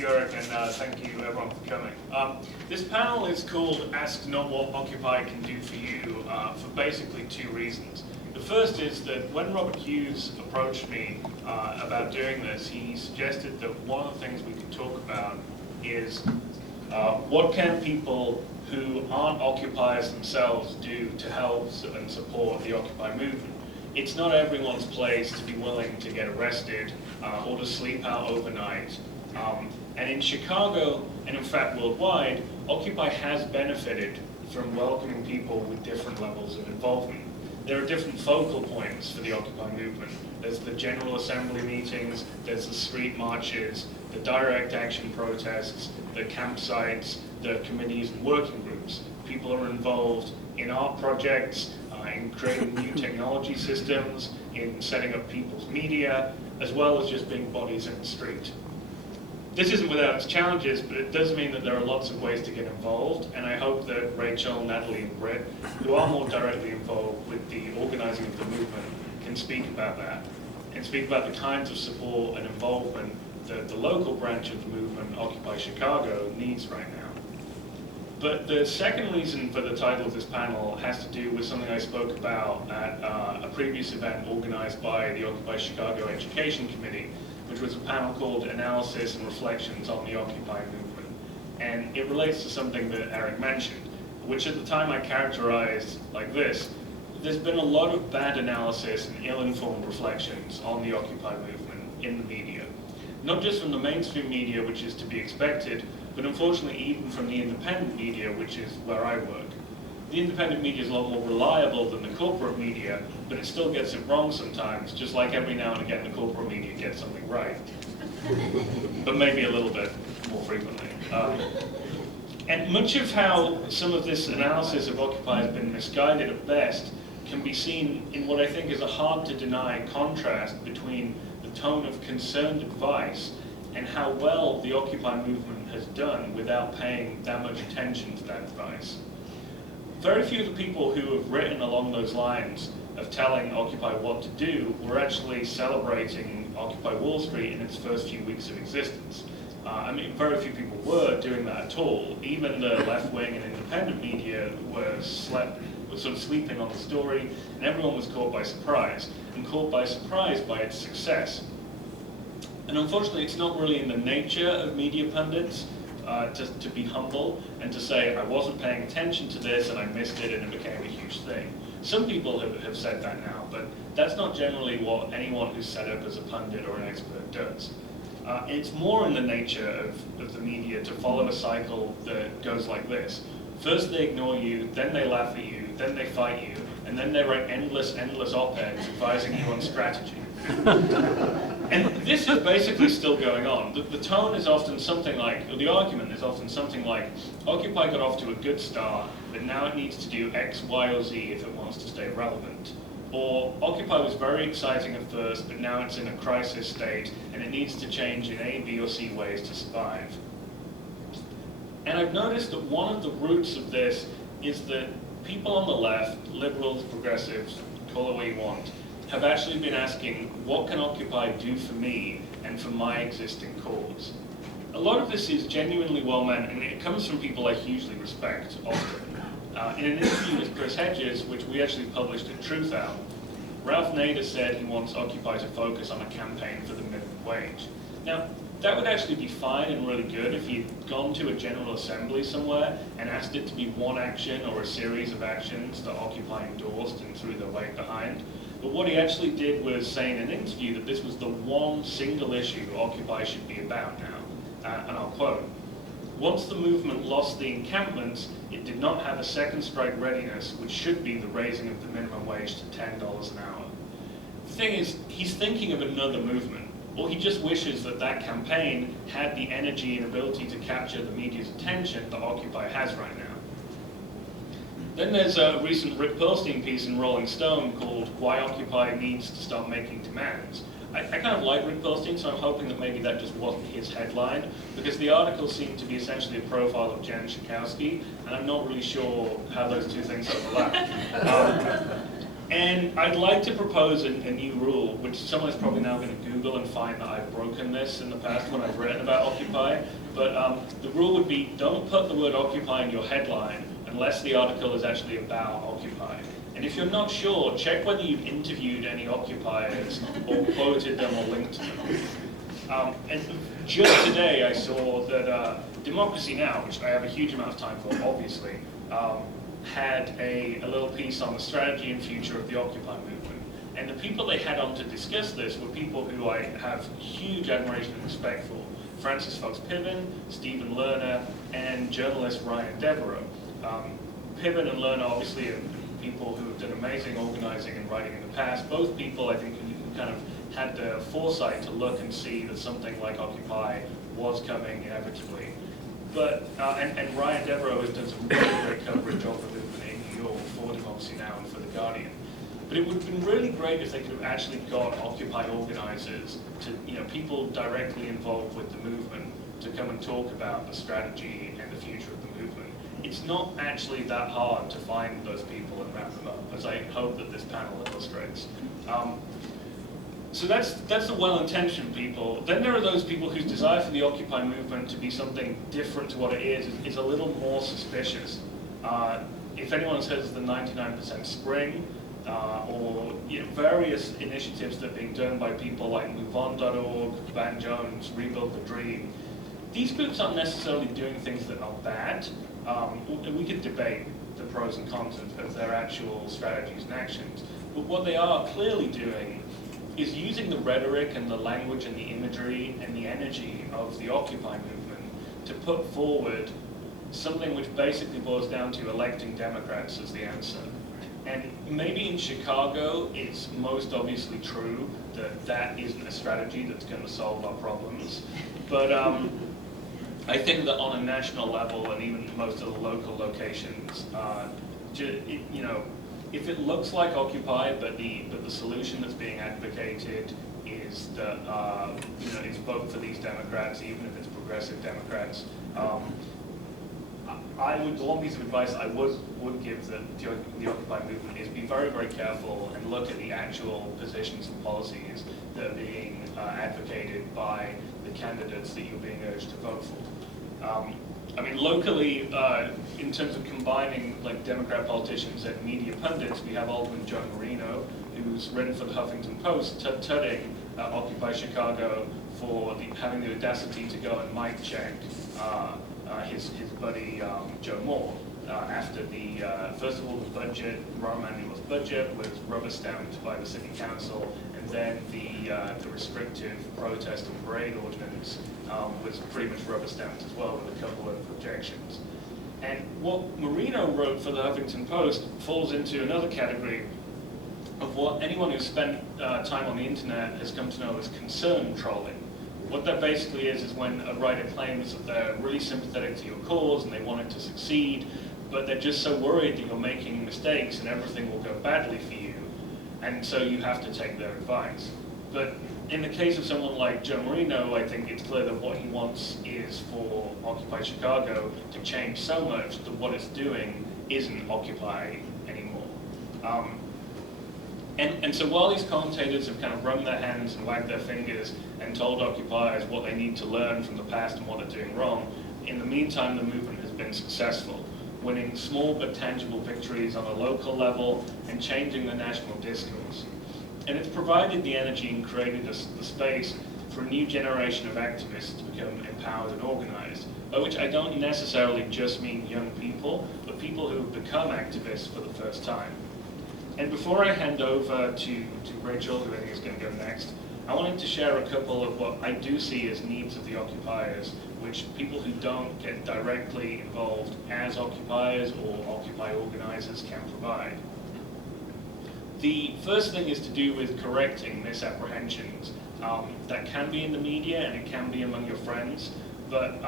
you, Eric, and thank you, everyone, for coming. This panel is called Ask Not What Occupy Can Do For You for basically two reasons. The first is that when Robert Hughes approached me about doing this, he suggested that one of the things we could talk about is what can people who aren't occupiers themselves do to help and support the Occupy movement. It's not everyone's place to be willing to get arrested or to sleep out overnight. And in Chicago, and in fact worldwide, Occupy has benefited from welcoming people with different levels of involvement. There are different focal points for the Occupy movement. There's the General Assembly meetings, there's the street marches, the direct action protests, the campsites, the committees and working groups. People are involved in art projects, in creating new technology systems, in setting up people's media, as well as just being bodies in the street. This isn't without its challenges, but it does mean that there are lots of ways to get involved, and I hope that Rachael, Natalie, and Brit, who are more directly involved with the organizing of the movement, can speak about that, and speak about the kinds of support and involvement that the local branch of the movement, Occupy Chicago, needs right now. But the second reason for the title of this panel has to do with something I spoke about at a previous event organized by the Occupy Chicago Education Committee, which was a panel called Analysis and Reflections on the Occupy Movement. And it relates to something that Eric mentioned, which at the time I characterized like this. There's been a lot of bad analysis and ill-informed reflections on the Occupy movement in the media. Not just from the mainstream media, which is to be expected, but unfortunately even from the independent media, which is where I work. The independent media is a lot more reliable than the corporate media, but it still gets it wrong sometimes, just like every now and again the corporate media gets something right. But maybe a little bit more frequently. And much of how some of this analysis of Occupy has been misguided at best can be seen in what I think is a hard-to-deny contrast between the tone of concerned advice and how well the Occupy movement has done without paying that much attention to that advice. Very few of the people who have written along those lines of telling Occupy what to do were actually celebrating Occupy Wall Street in its first few weeks of existence. I mean, very few people were doing that at all. Even the left-wing and independent media were sort of sleeping on the story, and everyone was caught by surprise, and caught by surprise by its success. And unfortunately, it's not really in the nature of media pundits to be humble and to say, I wasn't paying attention to this and I missed it and it became a huge thing. Some people have said that now, but that's not generally what anyone who's set up as a pundit or an expert does. It's more in the nature of the media to follow a cycle that goes like this. First they ignore you, then they laugh at you, then they fight you, and then they write endless op-eds advising you on strategy. And this is basically still going on. The tone is often something like, or the argument is often something like, Occupy got off to a good start, but now it needs to do X, Y, or Z if it wants to stay relevant. Or Occupy was very exciting at first, but now it's in a crisis state, and it needs to change in A, B, or C ways to survive. And I've noticed that one of the roots of this is that people on the left, liberals, progressives, call it what you want, have actually been asking, what can Occupy do for me and for my existing cause? A lot of this is genuinely well meant, and it comes from people I hugely respect often. In an interview with Chris Hedges, which we actually published at Truth Out, Ralph Nader said he wants Occupy to focus on a campaign for the minimum wage. Now, that would actually be fine and really good if he'd gone to a General Assembly somewhere and asked it to be one action or a series of actions that Occupy endorsed and threw their weight behind. But what he actually did was say in an interview that this was the one single issue Occupy should be about now. And I'll quote, "Once the movement lost the encampments, it did not have a second strike readiness, which should be the raising of the minimum wage to $10 an hour." The thing is, he's thinking of another movement, or he just wishes that that campaign had the energy and ability to capture the media's attention that Occupy has right now. Then there's a recent Rick Perlstein piece in Rolling Stone called Why Occupy Needs to Start Making Demands. I kind of like Rick Perlstein, so I'm hoping that maybe that just wasn't his headline, because the article seemed to be essentially a profile of Jen Schakowsky, and I'm not really sure how those two things overlap. And I'd like to propose a new rule, which someone's probably now going to Google and find that I've broken this in the past when I've written about Occupy. But the rule would be, don't put the word Occupy in your headline unless the article is actually about Occupy. And if you're not sure, check whether you've interviewed any occupiers or quoted them or linked to them. And just today I saw that Democracy Now!, which I have a huge amount of time for, obviously, had a little piece on the strategy and future of the Occupy movement. And the people they had on to discuss this were people who I have huge admiration and respect for. Francis Fox-Piven, Stephen Lerner, and journalist Ryan Devereaux. Piven and Lerner obviously are people who have done amazing organizing and writing in the past. Both people, I think, who kind of had the foresight to look and see that something like Occupy was coming inevitably. But, and Ryan Devereaux has done some really great coverage of the movement in New York for Democracy Now! And for The Guardian. But it would have been really great if they could have actually got Occupy organizers to, people directly involved with the movement to come and talk about the strategy and the future of the movement. It's not actually that hard to find those people and wrap them up, as I hope that this panel illustrates. So that's the well-intentioned people. Then there are those people whose desire for the Occupy movement to be something different to what it is a little more suspicious. If anyone has heard of the 99% Spring, or various initiatives that are being done by people like MoveOn.org, Van Jones, Rebuild the Dream, these groups aren't necessarily doing things that are bad. We could debate the pros and cons of their actual strategies and actions, but what they are clearly doing is using the rhetoric and the language and the imagery and the energy of the Occupy movement to put forward something which basically boils down to electing Democrats as the answer. And maybe in Chicago, it's most obviously true that that isn't a strategy that's going to solve our problems. But I think that on a national level, and even most of the local locations, if it looks like Occupy, but the solution that's being advocated is that is vote for these Democrats, even if it's progressive Democrats. One piece of advice I would give the Occupy movement is be very, very careful and look at the actual positions and policies that are being advocated by the candidates that you're being urged to vote for. I mean, locally, in terms of combining like Democrat politicians and media pundits, we have Alderman Joe Marino, who's written for the Huffington Post, tutting Occupy Chicago for having the audacity to go and mic check his buddy Joe Moore after the first of all the budget, Rahm Emanuel's budget was rubber stamped by the city council, and then the restrictive protest and parade ordinance was pretty much rubber stamped as well with a couple of objections. And what Marino wrote for the Huffington Post falls into another category of what anyone who's spent time on the internet has come to know as concern trolling. What that basically is when a writer claims that they're really sympathetic to your cause and they want it to succeed, but they're just so worried that you're making mistakes and everything will go badly for you, and so you have to take their advice. But in the case of someone like Joe Marino, I think it's clear that what he wants is for Occupy Chicago to change so much that what it's doing isn't Occupy anymore. And so while these commentators have kind of wrung their hands and wagged their fingers and told occupiers what they need to learn from the past and what they're doing wrong, in the meantime the movement has been successful, winning small but tangible victories on a local level and changing the national discourse. And it's provided the energy and created the space for a new generation of activists to become empowered and organized, by which I don't necessarily just mean young people, but people who have become activists for the first time. And before I hand over to Rachael, who I think is going to go next, I wanted to share a couple of what I do see as needs of the occupiers, which people who don't get directly involved as occupiers or Occupy organizers can provide. The first thing is to do with correcting misapprehensions. That can be in the media and it can be among your friends, but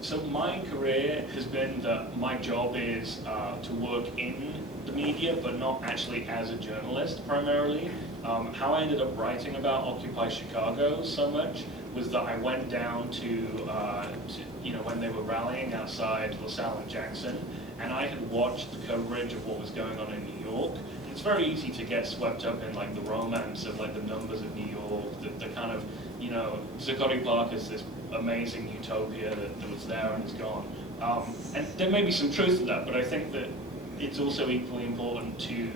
so my career has been that my job is to work in the media, but not actually as a journalist primarily. How I ended up writing about Occupy Chicago so much was that I went down to when they were rallying outside LaSalle and Jackson, and I had watched the coverage of what was going on in New York. And it's very easy to get swept up in like the romance of like the numbers of New York, the kind of, you know, Zuccotti Park is this amazing utopia that was there and is gone. And there may be some truth to that, but I think that it's also equally important to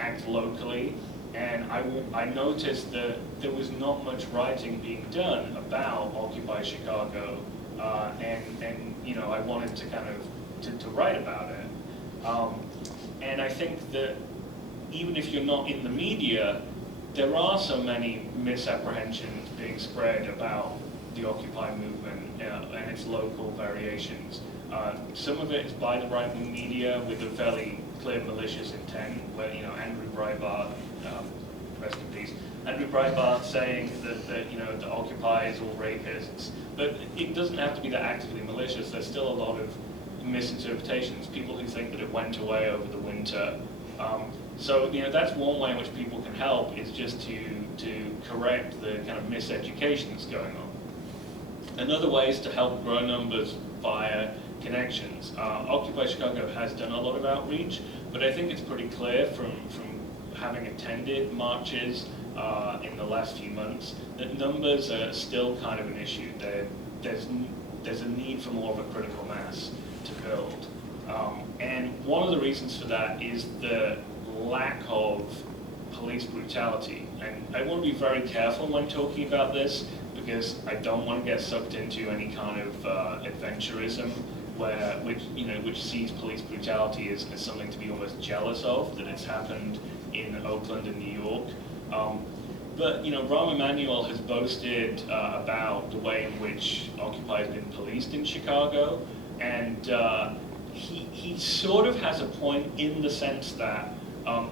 act locally. And I noticed that there was not much writing being done about Occupy Chicago, and you know, I wanted to kind of to write about it. And I think that even if you're not in the media, there are so many misapprehensions being spread about the Occupy movement and its local variations. Some of it is by the right-wing media with a fairly clear malicious intent, where, you know, Andrew Breitbart, rest in peace, Andrew Breitbart saying that you know, the Occupy is all rapists. But it doesn't have to be that actively malicious. There's still a lot of misinterpretations, people who think that it went away over the winter. So, you know, that's one way in which people can help, is just to correct the kind of miseducation that's going on. Another way is to help grow numbers via connections. Occupy Chicago has done a lot of outreach, but I think it's pretty clear from having attended marches in the last few months that numbers are still kind of an issue. There's a need for more of a critical mass to build. And one of the reasons for that is the lack of police brutality. And I want to be very careful when talking about this, because I don't want to get sucked into any kind of adventurism which sees police brutality as something to be almost jealous of, that it's happened in Oakland and New York. But, you know, Rahm Emanuel has boasted about the way in which Occupy has been policed in Chicago, and he sort of has a point in the sense that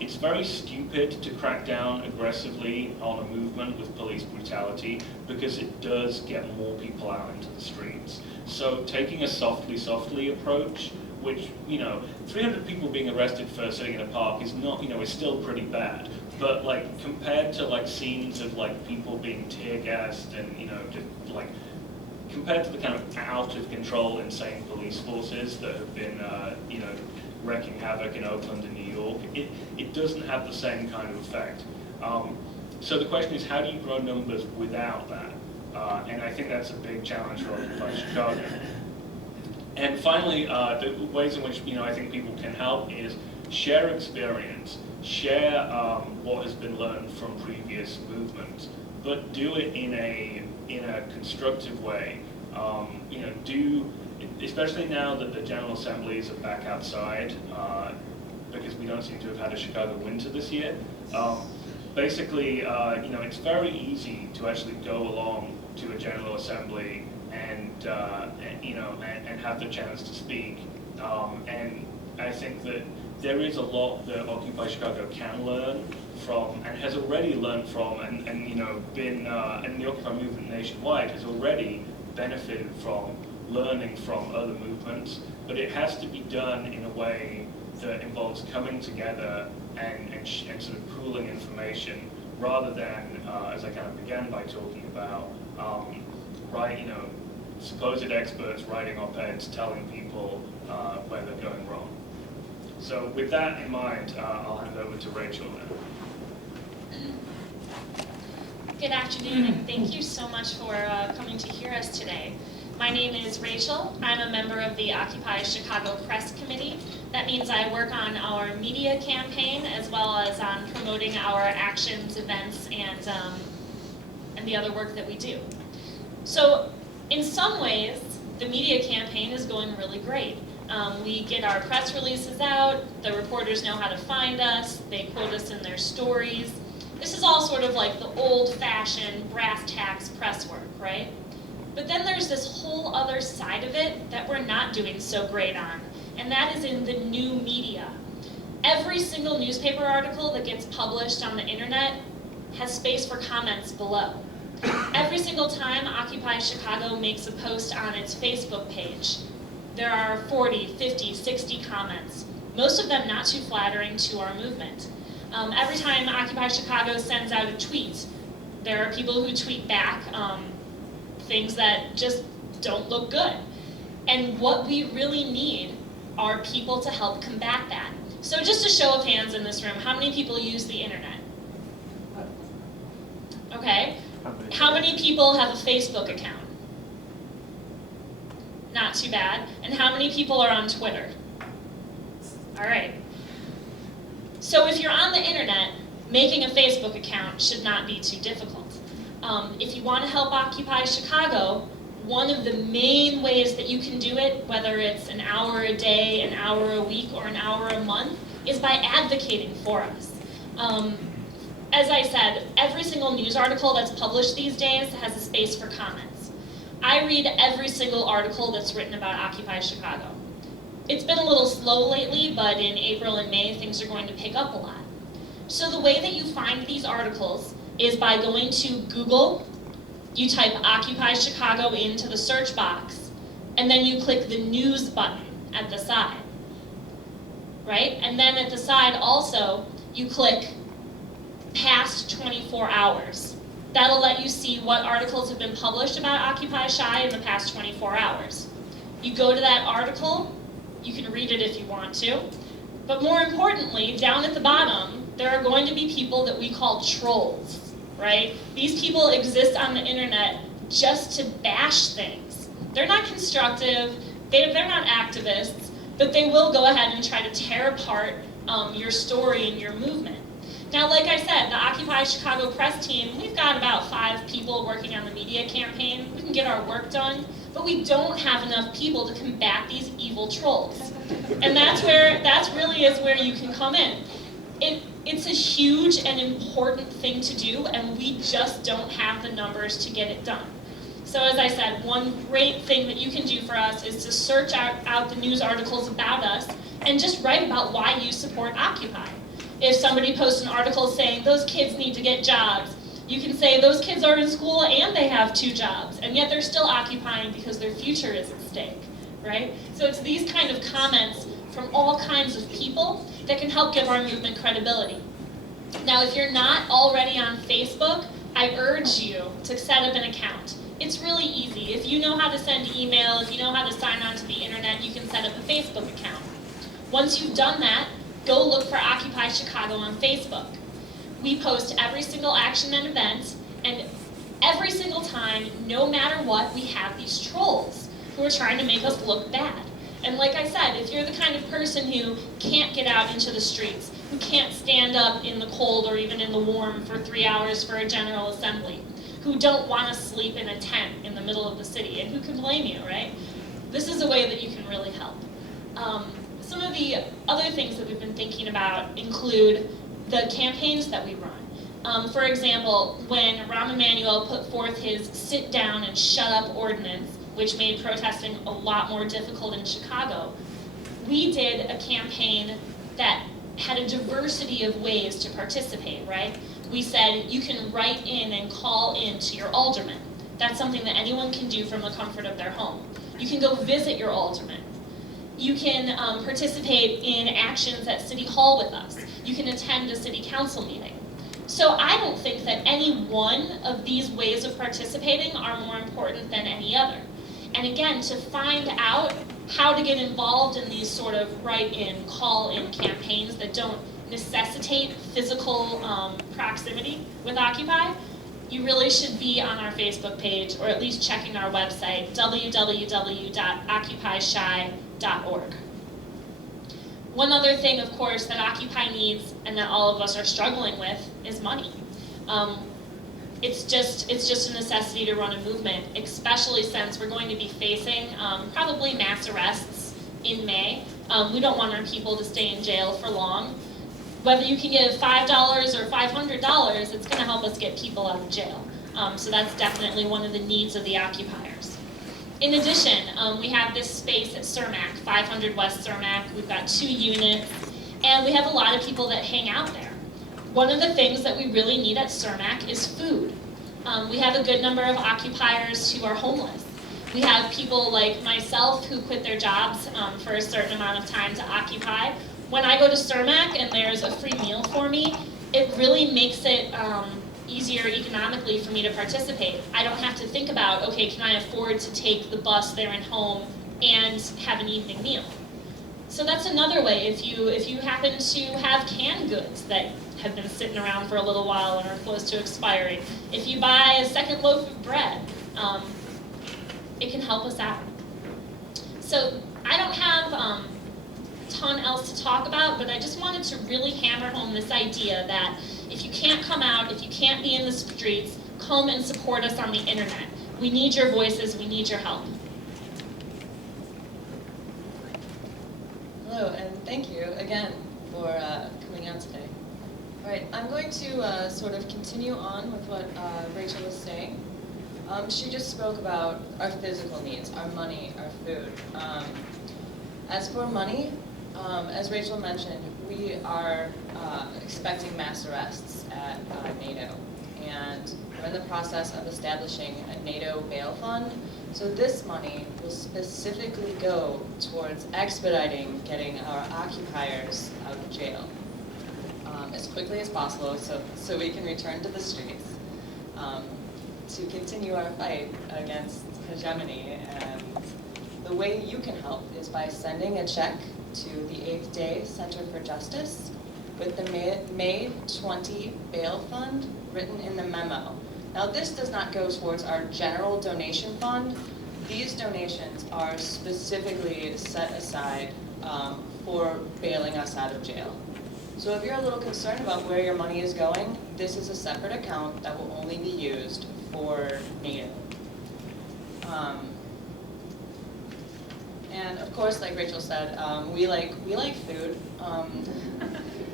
it's very stupid to crack down aggressively on a movement with police brutality, because it does get more people out into the streets. So taking a softly approach, which, you know, 300 people being arrested for sitting in a park is not, you know, is still pretty bad. But like compared to like scenes of like people being tear gassed and, you know, just like compared to the kind of out of control, insane police forces that have been, you know, wreaking havoc in Oakland and New York, it doesn't have the same kind of effect. So the question is, how do you grow numbers without that? And I think that's a big challenge for Occupy Chicago. And finally, the ways in which, you know, I think people can help is share experience, share what has been learned from previous movements, but do it in a constructive way. You know, especially now that the General Assemblies are back outside, because we don't seem to have had a Chicago winter this year. Basically, you know, it's very easy to actually go along to a General Assembly and you know, and have the chance to speak. And I think that there is a lot that Occupy Chicago can learn from, and has already learned from, and you know, been, and the Occupy movement nationwide has already benefited from learning from other movements, but it has to be done in a way that involves coming together and sort of pooling information, rather than, as I kind of began by talking about, you know, supposed experts writing op-eds telling people where they're going wrong. So with that in mind, I'll hand over to Rachael now. Good afternoon, and thank you so much for coming to hear us today. My name is Rachael. I'm a member of the Occupy Chicago Press Committee. That means I work on our media campaign as well as on promoting our actions, events, and the other work that we do. So in some ways, the media campaign is going really great. We get our press releases out, the reporters know how to find us, they quote us in their stories. This is all sort of like the old-fashioned brass tacks press work, right? But then there's this whole other side of it that we're not doing so great on, and that is in the new media. Every single newspaper article that gets published on the internet has space for comments below. Every single time Occupy Chicago makes a post on its Facebook page, there are 40, 50, 60 comments, most of them not too flattering to our movement. Every time Occupy Chicago sends out a tweet, there are people who tweet back things that just don't look good. And what we really need are people to help combat that. So just a show of hands in this room, how many people use the internet? Okay. How many people have a Facebook account? Not too bad. And how many people are on Twitter? All right. So if you're on the internet, making a Facebook account should not be too difficult. If you want to help Occupy Chicago, one of the main ways that you can do it, whether it's an hour a day, an hour a week, or an hour a month, is by advocating for us. As I said, every single news article that's published these days has a space for comments. I read every single article that's written about Occupy Chicago. It's been a little slow lately, but in April and May, things are going to pick up a lot. So the way that you find these articles is by going to Google, you type Occupy Chicago into the search box, and then you click the news button at the side, right? And then at the side also, you click past 24 hours. That'll let you see what articles have been published about Occupy Chi in the past 24 hours. You go to that article, you can read it if you want to, but more importantly, down at the bottom, there are going to be people that we call trolls, right? These people exist on the internet just to bash things. They're not constructive, they're not activists, but they will go ahead and try to tear apart your story and your movement. Now, like I said, the Occupy Chicago press team, we've got about 5 people working on the media campaign. We can get our work done, but we don't have enough people to combat these evil trolls. And that really is where you can come in. It's a huge and important thing to do, and we just don't have the numbers to get it done. So as I said, one great thing that you can do for us is to search out the news articles about us and just write about why you support Occupy. If somebody posts an article saying those kids need to get jobs, you can say those kids are in school and they have 2 jobs, and yet they're still occupying because their future is at stake, right? So it's these kind of comments from all kinds of people that can help give our movement credibility. Now, if you're not already on Facebook, I urge you to set up an account. It's really easy. If you know how to send email, if you know how to sign on to the internet, you can set up a Facebook account. Once you've done that, go look for Occupy Chicago on Facebook. We post every single action and event, and every single time, no matter what, we have these trolls who are trying to make us look bad. And like I said, if you're the kind of person who can't get out into the streets, who can't stand up in the cold or even in the warm for 3 hours for a General Assembly, who don't want to sleep in a tent in the middle of the city, and who can blame you, right? This is a way that you can really help. Some of the other things that we've been thinking about include the campaigns that we run. For example, when Rahm Emanuel put forth his sit down and shut up ordinance, which made protesting a lot more difficult in Chicago, we did a campaign that had a diversity of ways to participate, right? We said you can write in and call in to your alderman. That's something that anyone can do from the comfort of their home. You can go visit your alderman. You can participate in actions at City Hall with us. You can attend a city council meeting. So I don't think that any one of these ways of participating are more important than any other. And again, to find out how to get involved in these sort of write-in, call-in campaigns that don't necessitate physical proximity with Occupy, you really should be on our Facebook page, or at least checking our website, www.occupychi.org. One other thing, of course, that Occupy needs and that all of us are struggling with is money. It's just a necessity to run a movement, especially since we're going to be facing probably mass arrests in May. We don't want our people to stay in jail for long. Whether you can give $5 or $500, it's going to help us get people out of jail. So that's definitely one of the needs of the occupiers. In addition, we have this space at Cermak, 500 West Cermak. We've got 2 units, and we have a lot of people that hang out there. One of the things that we really need at Cermak is food. We have a good number of occupiers who are homeless. We have people like myself who quit their jobs for a certain amount of time to occupy. When I go to Cermak and there's a free meal for me, it really makes it easier economically for me to participate. I don't have to think about, okay, can I afford to take the bus there and home and have an evening meal? So that's another way. If you happen to have canned goods that have been sitting around for a little while and are close to expiring, if you buy a second loaf of bread, it can help us out. So I don't have a ton else to talk about, but I just wanted to really hammer home this idea that if you can't come out, if you can't be in the streets, come and support us on the internet. We need your voices, we need your help. Hello, and thank you again for coming out today. All right, I'm going to sort of continue on with what Rachel was saying. She just spoke about our physical needs, our money, our food. As for money, as Rachel mentioned, we are expecting mass arrests at NATO, and we're in the process of establishing a NATO bail fund. So this money will specifically go towards expediting getting our occupiers out of jail as quickly as possible, so we can return to the streets to continue our fight against hegemony. And the way you can help is by sending a check to the 8th Day Center for Justice with the May 20 bail fund written in the memo. Now this does not go towards our general donation fund. These donations are specifically set aside for bailing us out of jail. So if you're a little concerned about where your money is going, this is a separate account that will only be used for NATO. And of course, like Rachel said, we like food.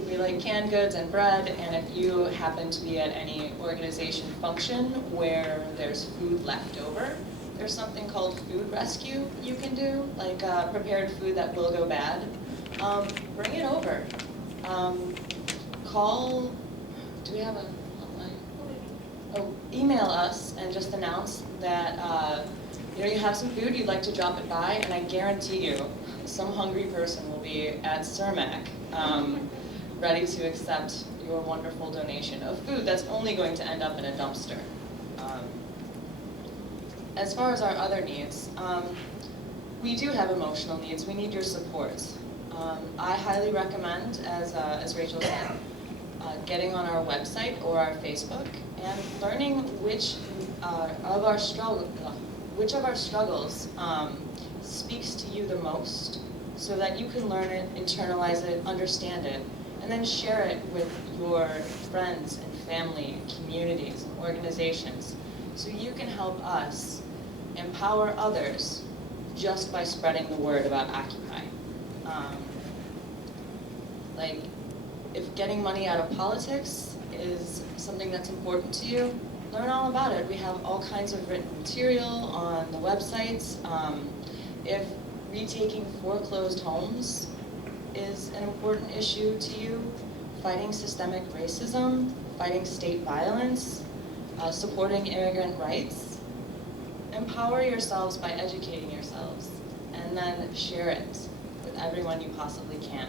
We like canned goods and bread, and if you happen to be at any organization function where there's food left over, there's something called food rescue you can do, like prepared food that will go bad. Bring it over. Call, do we have a hotline? Oh, email us and just announce that you have some food, you'd like to drop it by, and I guarantee you, some hungry person will be at Cermak, ready to accept your wonderful donation of food that's only going to end up in a dumpster. As far as our other needs, we do have emotional needs. We need your support. I highly recommend, as Rachel said, getting on our website or our Facebook and learning which of our struggles speaks to you the most, so that you can learn it, internalize it, understand it, and then share it with your friends and family, communities, and organizations, so you can help us empower others just by spreading the word about Occupy. Like, if getting money out of politics is something that's important to you, learn all about it. We have all kinds of written material on the websites. If retaking foreclosed homes is an important issue to you, fighting systemic racism, fighting state violence, supporting immigrant rights, empower yourselves by educating yourselves, and then share it with everyone you possibly can.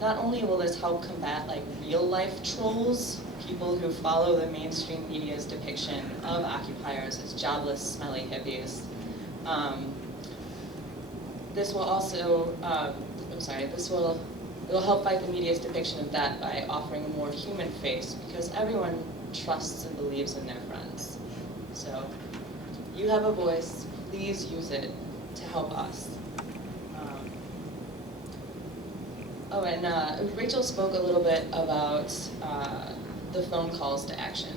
Not only will this help combat like real life trolls, people who follow the mainstream media's depiction of occupiers as jobless, smelly hippies. This will also, it will help fight the media's depiction of that by offering a more human face, because everyone trusts and believes in their friends. So, you have a voice, please use it to help us. Rachel spoke a little bit about the phone calls to action.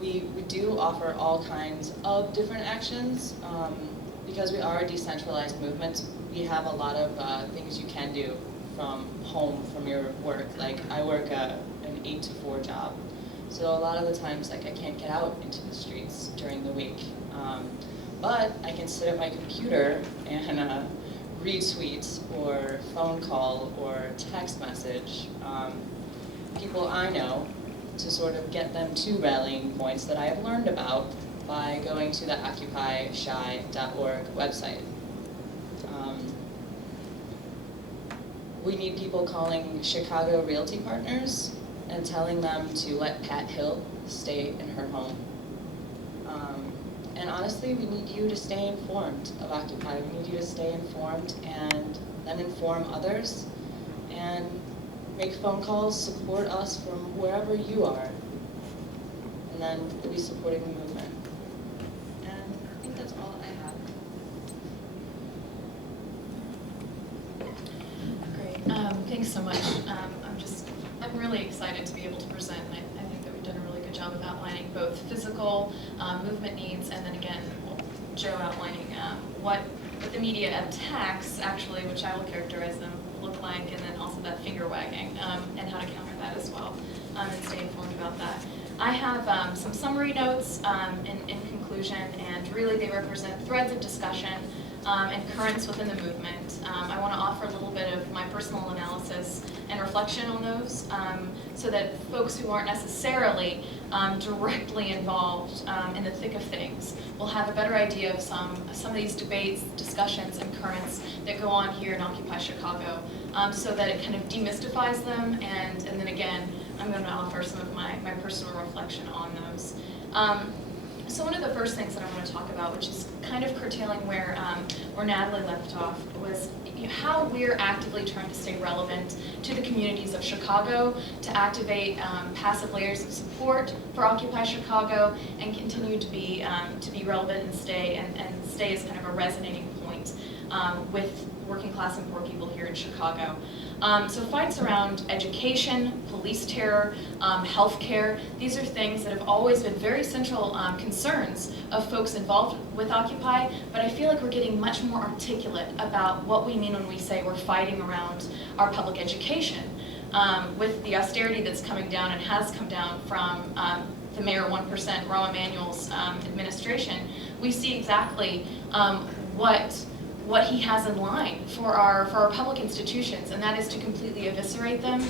We do offer all kinds of different actions. Because we are a decentralized movement, we have a lot of things you can do from home, from your work. Like, I work an 8 to 4 job. So a lot of the times, like, I can't get out into the streets during the week. But I can sit at my computer and retweet or phone call or text message people I know to sort of get them to rallying points that I have learned about by going to the OccupyShy.org website. We need people calling Chicago Realty Partners and telling them to let Pat Hill stay in her home. And honestly, we need you to stay informed of Occupy. We need you to stay informed and then inform others and make phone calls, support us from wherever you are. And then we'll be supporting the movement. And I think that's all I have. Great. Thanks so much. I'm really excited to be able to present. I think that we've done a really good job of outlining both physical movement needs, and then again, Joe outlining what the media attacks actually, which I will characterize them, look like, and then also that finger wagging and how to counter that as well, and stay informed about that. I have some summary notes in conclusion, and really they represent threads of discussion and currents within the movement. I want to offer a little bit of my personal analysis and reflection on those so that folks who aren't necessarily directly involved in the thick of things will have a better idea of some of these debates, discussions, and currents that go on here in Occupy Chicago so that it kind of demystifies them, and then again, I'm going to offer some of my personal reflection on those. So one of the first things that I want to talk about, which is kind of curtailing where Natalie left off, was how we're actively trying to stay relevant to the communities of Chicago, to activate passive layers of support for Occupy Chicago, and continue to be relevant and stay as kind of a resonating point with working class and poor people here in Chicago. So fights around education, police terror, healthcare, these are things that have always been very central concerns of folks involved with Occupy, but I feel like we're getting much more articulate about what we mean when we say we're fighting around our public education. With the austerity that's coming down and has come down from the Mayor 1%, Rahm Emanuel's administration, we see exactly what he has in line for our public institutions, and that is to completely eviscerate them,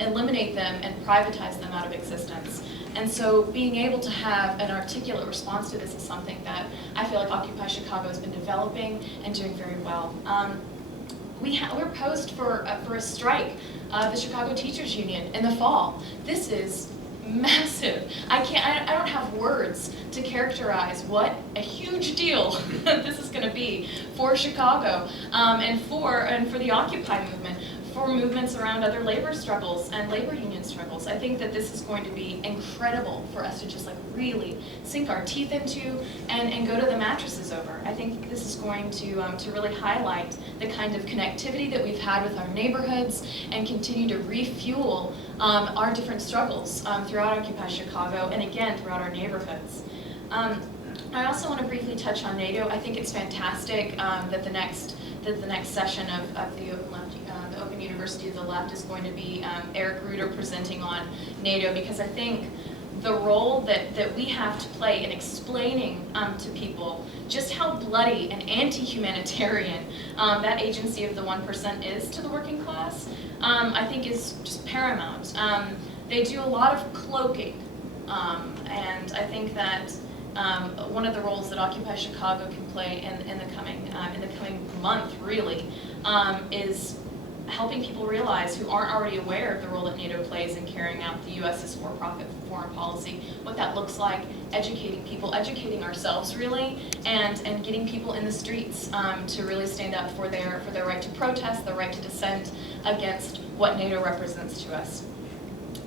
eliminate them, and privatize them out of existence. And so being able to have an articulate response to this is something that I feel like Occupy Chicago has been developing and doing very well. We're posed for a strike of the Chicago Teachers Union in the fall. This is massive. I don't have words to characterize what a huge deal this is going to be for Chicago and for the Occupy movement, for movements around other labor struggles and labor union struggles. I think that this is going to be incredible for us to just like really sink our teeth into and go to the mattresses over. I think this is going to really highlight the kind of connectivity that we've had with our neighborhoods and continue to refuel our different struggles throughout Occupy Chicago and again throughout our neighborhoods. I also want to briefly touch on NATO. I think it's fantastic that the next session of the Open University of the Left is going to be Eric Ruder presenting on NATO, because I think the role that we have to play in explaining to people just how bloody and anti-humanitarian that agency of the 1% is to the working class, I think is just paramount. They do a lot of cloaking, and I think that one of the roles that Occupy Chicago can play in the coming month, really, is helping people realize who aren't already aware of the role that NATO plays in carrying out the U.S.'s for-profit foreign policy, what that looks like, educating people, educating ourselves really, and getting people in the streets to really stand up for their right to protest, their right to dissent against what NATO represents to us.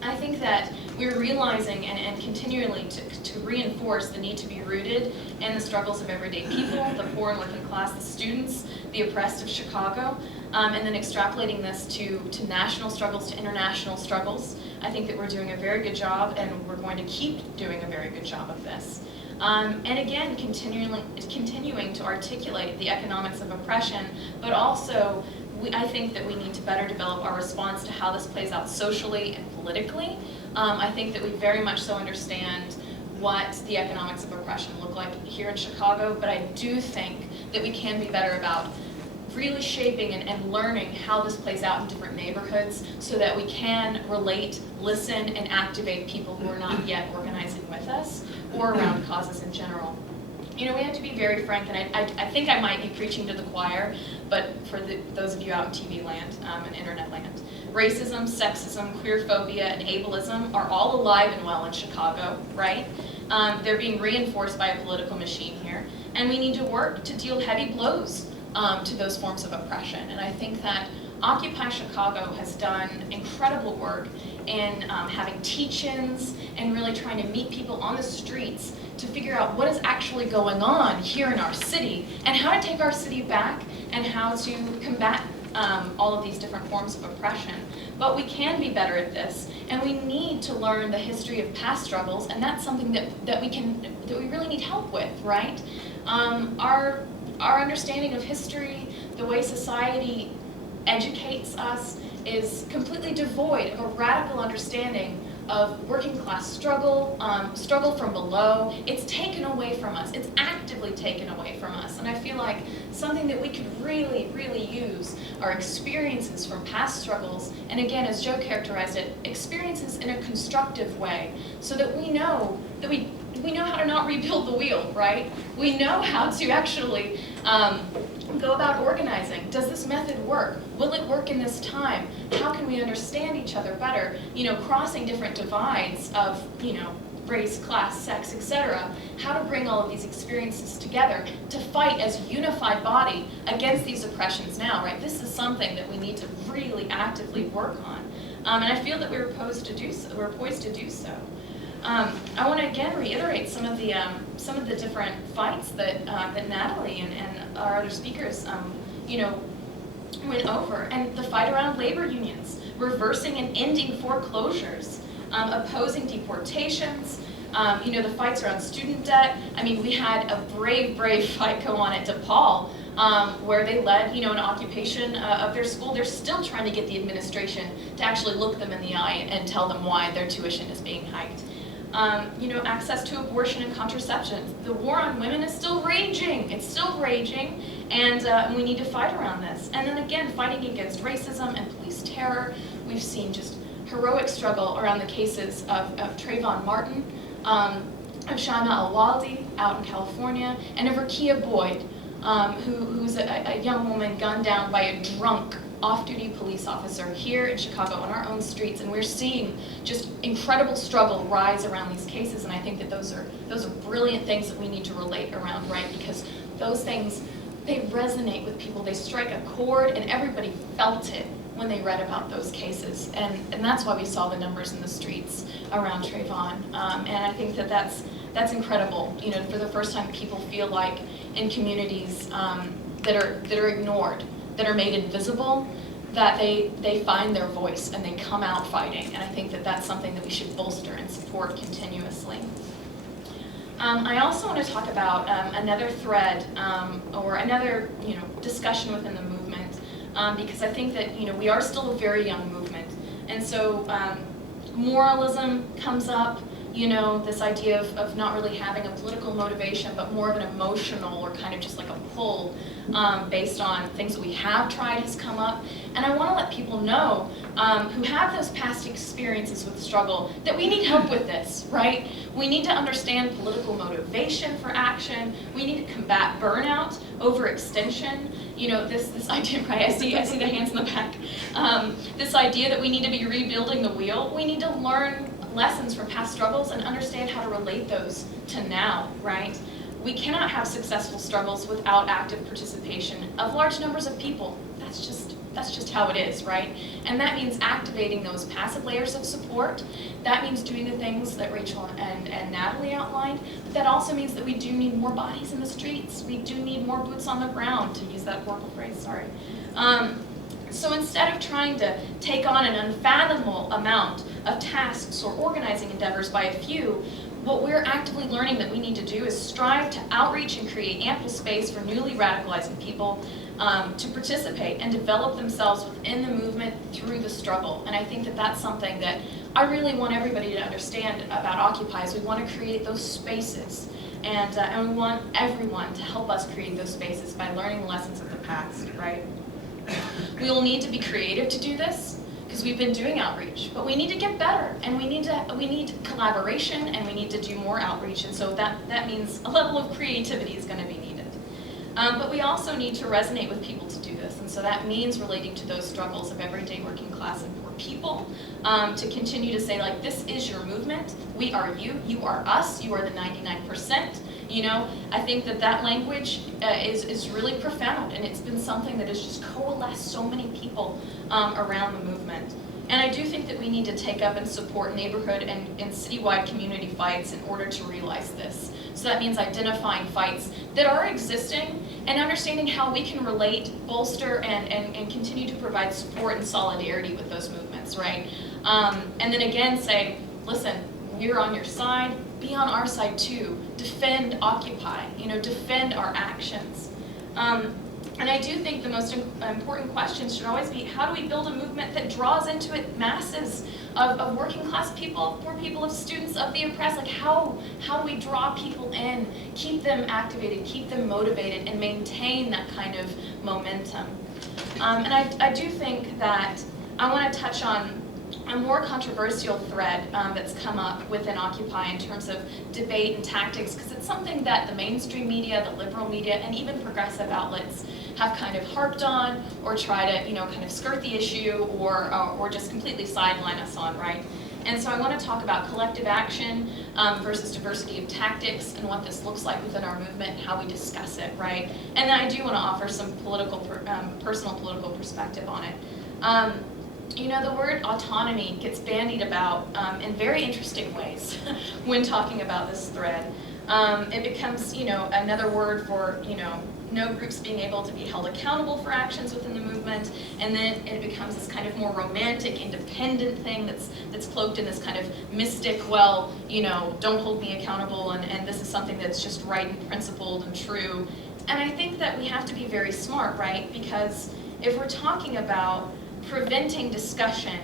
I think that we're realizing and continually to reinforce the need to be rooted in the struggles of everyday people, the poor and working class, the students, the oppressed of Chicago, and then extrapolating this to national struggles, to international struggles. I think that we're doing a very good job, and we're going to keep doing a very good job of this. And again, continuing to articulate the economics of oppression, but also I think that we need to better develop our response to how this plays out socially and politically. I think that we very much so understand what the economics of oppression look like here in Chicago, but I do think that we can be better about really shaping and learning how this plays out in different neighborhoods so that we can relate, listen, and activate people who are not yet organizing with us or around causes in general. You know, we have to be very frank, and I think I might be preaching to the choir, but for those of you out in TV land and internet land, racism, sexism, queerphobia, and ableism are all alive and well in Chicago, right? They're being reinforced by a political machine here, and we need to work to deal heavy blows to those forms of oppression. And I think that Occupy Chicago has done incredible work in having teach-ins and really trying to meet people on the streets to figure out what is actually going on here in our city and how to take our city back and how to combat all of these different forms of oppression. But we can be better at this, and we need to learn the history of past struggles, and that's something that we really need help with, right? Our understanding of history, the way society educates us, is completely devoid of a radical understanding of working class struggle, struggle from below. It's taken away from us. It's actively taken away from us. And I feel like something that we could really, really use are experiences from past struggles, and again, as Joe characterized it, experiences in a constructive way, so that we know how to not rebuild the wheel, right? We know how to actually go about organizing. Does this method work? Will it work in this time? How can we understand each other better? Crossing different divides of, race, class, sex, etc. How to bring all of these experiences together to fight as a unified body against these oppressions now, right? This is something that we need to really actively work on. And I feel that we're poised to do so. I want to again reiterate some of the different fights that Natalie and our other speakers went over, and the fight around labor unions, reversing and ending foreclosures, opposing deportations, the fights around student debt. I mean, we had a brave fight go on at DePaul, where they led, an occupation of their school. They're still trying to get the administration to actually look them in the eye and tell them why their tuition is being hiked. Access to abortion and contraception. The war on women is still raging. It's still raging, and we need to fight around this. And then again, fighting against racism and police terror. We've seen just heroic struggle around the cases of Trayvon Martin, of Shaima Al-Waldi out in California, and of Rachael Boyd, who's a young woman gunned down by a drunk off-duty police officer here in Chicago on our own streets, and we're seeing just incredible struggle rise around these cases, and I think that those are brilliant things that we need to relate around, right? Because those things, they resonate with people, they strike a chord, and everybody felt it when they read about those cases, and that's why we saw the numbers in the streets around Trayvon, and I think that that's incredible. For the first time, people feel like in communities that are ignored, that are made invisible, that they find their voice and they come out fighting. And I think that that's something that we should bolster and support continuously. I also want to talk about another thread or another discussion within the movement, because I think that we are still a very young movement, and so moralism comes up. This idea of not really having a political motivation, but more of an emotional or kind of just like a pull based on things that we have tried has come up. And I want to let people know who have those past experiences with struggle that we need help with this, right? We need to understand political motivation for action. We need to combat burnout, overextension. This idea, right? I see the hands in the back. This idea that we need to be rebuilding the wheel. We need to learn lessons from past struggles and understand how to relate those to now, right? We cannot have successful struggles without active participation of large numbers of people. That's just how it is, right? And that means activating those passive layers of support. That means doing the things that Rachael and Natalie outlined. But that also means that we do need more bodies in the streets. We do need more boots on the ground, to use that horrible phrase, sorry. So instead of trying to take on an unfathomable amount of tasks or organizing endeavors by a few, what we're actively learning that we need to do is strive to outreach and create ample space for newly radicalizing people to participate and develop themselves within the movement through the struggle. And I think that that's something that I really want everybody to understand about Occupy, is we want to create those spaces. And we want everyone to help us create those spaces by learning the lessons of the past, right? We will need to be creative to do this, because we've been doing outreach, but we need to get better, and we need collaboration, and we need to do more outreach, and so that means a level of creativity is going to be needed. But we also need to resonate with people to do this, and so that means relating to those struggles of everyday working class and poor people, to continue to say, like, this is your movement, we are you, you are us, you are the 99%. You know, I think that that language is really profound, and it's been something that has just coalesced so many people around the movement. And I do think that we need to take up and support neighborhood and citywide community fights in order to realize this. So that means identifying fights that are existing and understanding how we can relate, bolster, and continue to provide support and solidarity with those movements, right? And then again say, listen, we're on your side, be on our side too. Defend Occupy, you know, defend our actions. And I do think the most important questions should always be, how do we build a movement that draws into it masses of working class people, poor people, of students, of the oppressed? Like, how do we draw people in, keep them activated, keep them motivated, and maintain that kind of momentum? And I do think that I want to touch on a more controversial thread that's come up within Occupy in terms of debate and tactics, because it's something that the mainstream media, the liberal media, and even progressive outlets have kind of harped on, or try to, you know, kind of skirt the issue, or just completely sideline us on, right? And so I want to talk about collective action versus diversity of tactics, and what this looks like within our movement, and how we discuss it, right? And then I do want to offer some personal political perspective on it. You know, the word autonomy gets bandied about in very interesting ways when talking about this thread. It becomes, you know, another word for, you know, no groups being able to be held accountable for actions within the movement, and then it becomes this kind of more romantic, independent thing that's cloaked in this kind of mystic, well, you know, don't hold me accountable, and this is something that's just right and principled and true. And I think that we have to be very smart, right? Because if we're talking about preventing discussion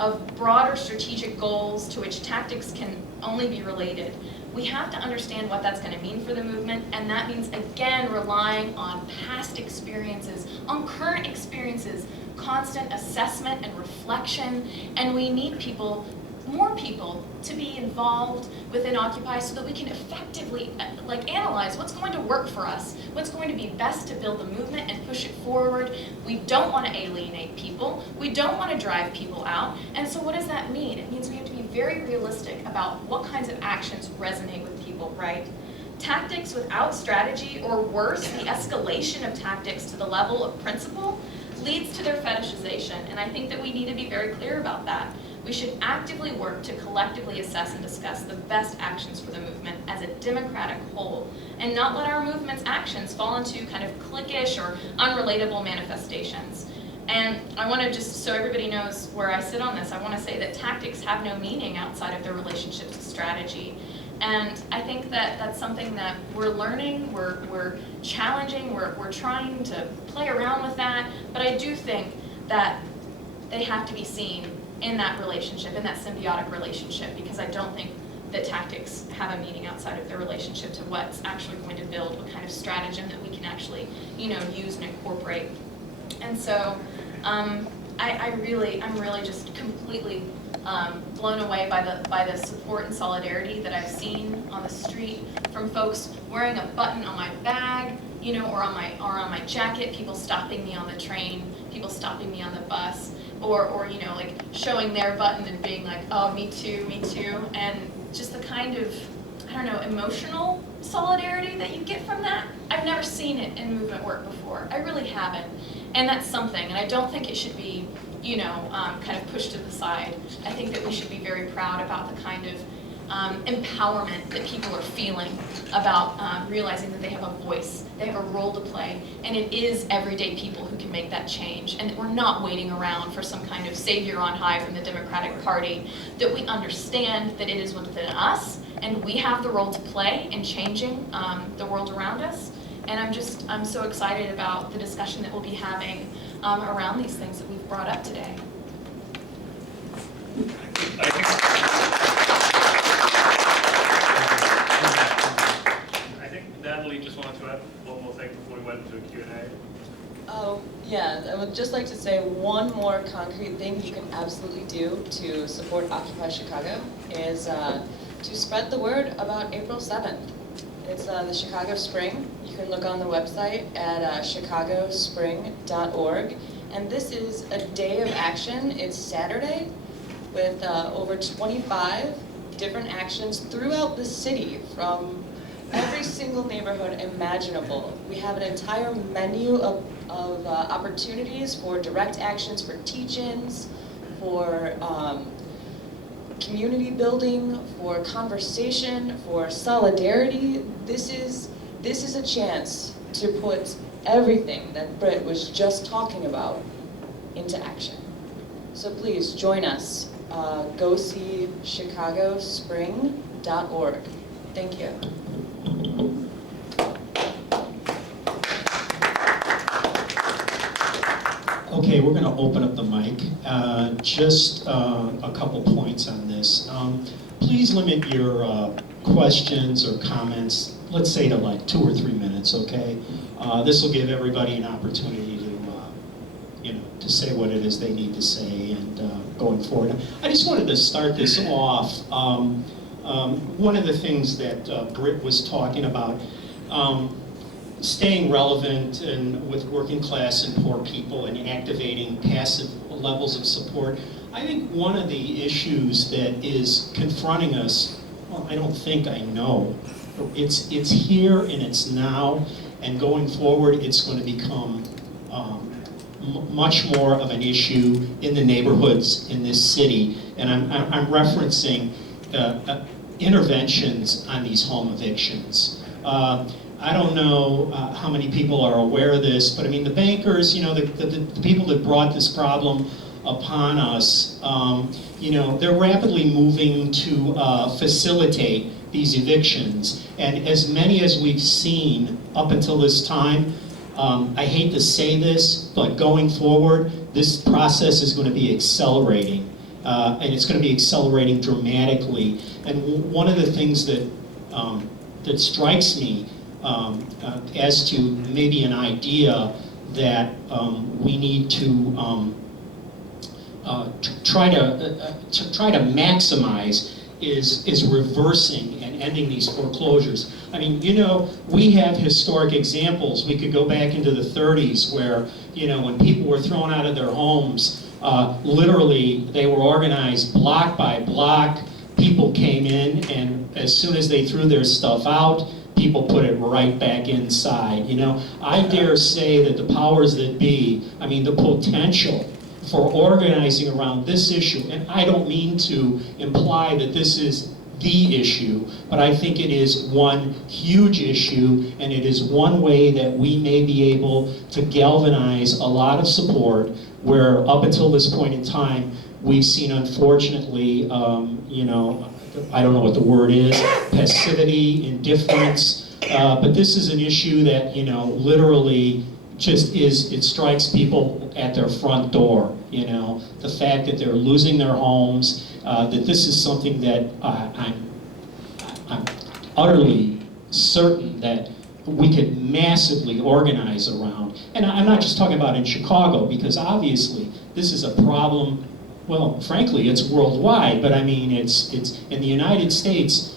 of broader strategic goals to which tactics can only be related, we have to understand what that's going to mean for the movement, and that means, again, relying on past experiences, on current experiences, constant assessment and reflection, and we need people, more people, to be involved within Occupy so that we can effectively analyze what's going to work for us, what's going to be best to build the movement and push it forward. We don't want to alienate people. We don't want to drive people out. And so what does that mean? It means we have to be very realistic about what kinds of actions resonate with people, right? Tactics without strategy, or worse, the escalation of tactics to the level of principle, leads to their fetishization. And I think that we need to be very clear about that. We should actively work to collectively assess and discuss the best actions for the movement as a democratic whole, and not let our movement's actions fall into kind of cliquish or unrelatable manifestations. And I want to, just so everybody knows where I sit on this, I want to say that tactics have no meaning outside of their relationship to strategy. And I think that that's something that we're learning, we're challenging, we're trying to play around with that, but I do think that they have to be seen in that relationship, in that symbiotic relationship, because I don't think that tactics have a meaning outside of their relationship to what's actually going to build what kind of stratagem that we can actually, you know, use and incorporate. And so I'm really just completely blown away by the support and solidarity that I've seen on the street from folks wearing a button on my bag, you know, or on my jacket, people stopping me on the train, people stopping me on the bus, or you know, like showing their button and being like, oh, me too, and just the kind of, I don't know, emotional solidarity that you get from that. I've never seen it in movement work before. I really haven't. And that's something, and I don't think it should be, you know, kind of pushed to the side. I think that we should be very proud about the kind of empowerment that people are feeling about realizing that they have a voice, they have a role to play, and it is everyday people who can make that change, and that we're not waiting around for some kind of savior on high from the Democratic Party, that we understand that it is within us, and we have the role to play in changing the world around us. And I'm so excited about the discussion that we'll be having around these things that we've brought up today. I think Natalie just wanted to add one more thing before we went into a Q&A. Oh, yeah, I would just like to say one more concrete thing you can absolutely do to support Occupy Chicago is to spread the word about April 7th. It's the Chicago Spring. You can look on the website at chicagospring.org. And this is a day of action. It's Saturday with over 25 different actions throughout the city from every single neighborhood imaginable. We have an entire menu of opportunities for direct actions, for teach-ins, for community building, for conversation, for solidarity. This is a chance to put everything that Brit was just talking about into action. So please join us. Go see chicagospring.org. Thank you. Okay, we're going to open up the mic. Just a couple points on this. Please limit your questions or comments, let's say to like 2 or 3 minutes, okay? This will give everybody an opportunity to, to say what it is they need to say and going forward. I just wanted to start this off. One of the things that Brit was talking about, staying relevant and with working class and poor people and activating passive levels of support. I think one of the issues that is confronting us, well, I don't think I know, it's here and it's now, and going forward it's going to become much more of an issue in the neighborhoods in this city. And I'm referencing interventions on these home evictions. I don't know how many people are aware of this, but I mean the bankers, the people that brought this problem upon us, they're rapidly moving to facilitate these evictions. And as many as we've seen up until this time, I hate to say this, but going forward, this process is going to be accelerating. And it's going to be accelerating dramatically. And one of the things that strikes me as to maybe an idea that we need to try to maximize is reversing and ending these foreclosures. I mean, we have historic examples. We could go back into the 30s where, when people were thrown out of their homes, literally they were organized block by block. People came in, and as soon as they threw their stuff out, people put it right back inside. I dare say that the powers that be, I mean, the potential for organizing around this issue, and I don't mean to imply that this is the issue, but I think it is one huge issue, and it is one way that we may be able to galvanize a lot of support, where up until this point in time, we've seen, unfortunately, I don't know what the word is, passivity, indifference, but this is an issue that, literally just it strikes people at their front door, the fact that they're losing their homes, that this is something that I'm utterly certain that we could massively organize around. And I'm not just talking about in Chicago, because obviously this is a problem. Well, frankly, it's worldwide, but I mean, it's in the United States.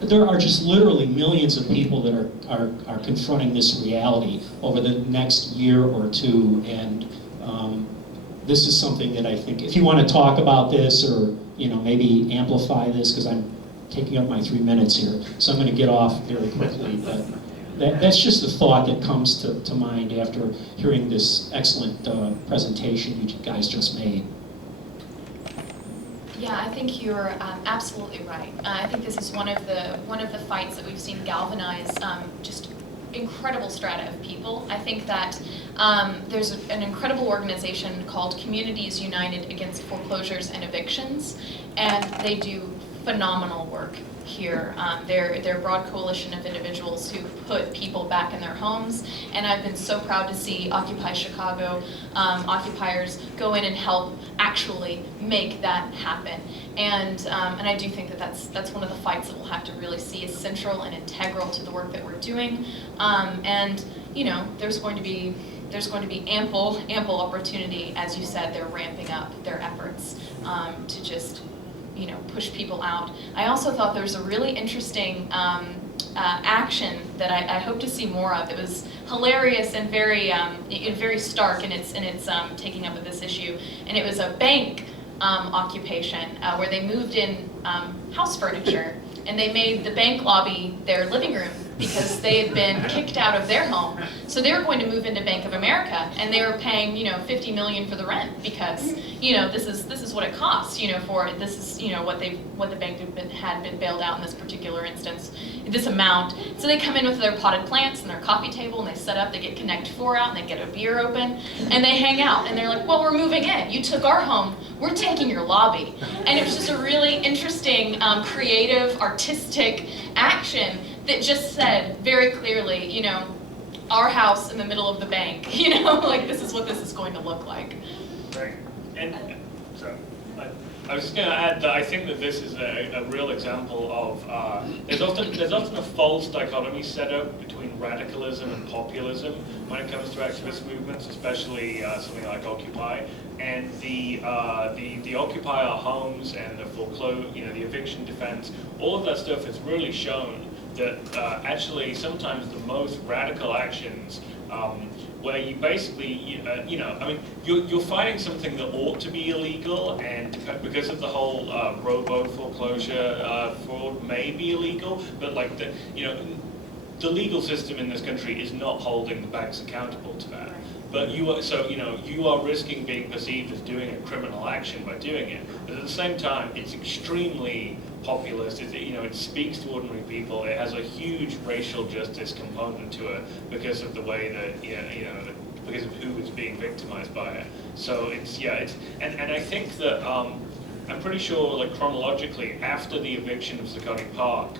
There are just literally millions of people that are confronting this reality over the next year or two, and this is something that I think, if you want to talk about this or maybe amplify this, because I'm taking up my 3 minutes here, so I'm going to get off very quickly. But that's just the thought that comes to mind after hearing this excellent presentation you guys just made. Yeah, I think you're absolutely right. I think this is one of the fights that we've seen galvanize just incredible strata of people. I think that there's an incredible organization called Communities United Against Foreclosures and Evictions, and they do phenomenal work here. They're a broad coalition of individuals who put people back in their homes, and I've been so proud to see Occupy Chicago occupiers go in and help actually make that happen. And I do think that that's one of the fights that we'll have to really see as central and integral to the work that we're doing. And there's going to be ample opportunity. As you said, they're ramping up their efforts to just push people out. I also thought there was a really interesting action that I hope to see more of. It was hilarious and very stark in its taking up of this issue. And it was a bank occupation where they moved in house furniture, and they made the bank lobby their living room because they had been kicked out of their home. So they were going to move into Bank of America, and they were paying, $50 million for the rent because, this is what it costs, for this is, what the bank had been bailed out in this particular instance, this amount. So they come in with their potted plants and their coffee table, and they set up, they get Connect 4 out, and they get a beer open, and they hang out, and they're like, well, we're moving in. You took our home, we're taking your lobby. And it was just a really interesting, creative, artistic action that just said very clearly, our house in the middle of the bank, like this is what this is going to look like. Right. And so I was just going to add that I think that this is a real example of there's often a false dichotomy set up between radicalism and populism when it comes to activist movements, especially something like Occupy. And the Occupy Our Homes and the foreclosure, the eviction defense, all of that stuff has really shown that actually sometimes the most radical actions where you basically, you're fighting something that ought to be illegal, and because of the whole robo foreclosure fraud may be illegal, but like the legal system in this country is not holding the banks accountable to that. But you are risking being perceived as doing a criminal action by doing it. But at the same time, it's extremely populist. It speaks to ordinary people. It has a huge racial justice component to it because of the way that because of who is being victimized by it. So and I think that I'm pretty sure, like chronologically, after the eviction of Zuccotti Park,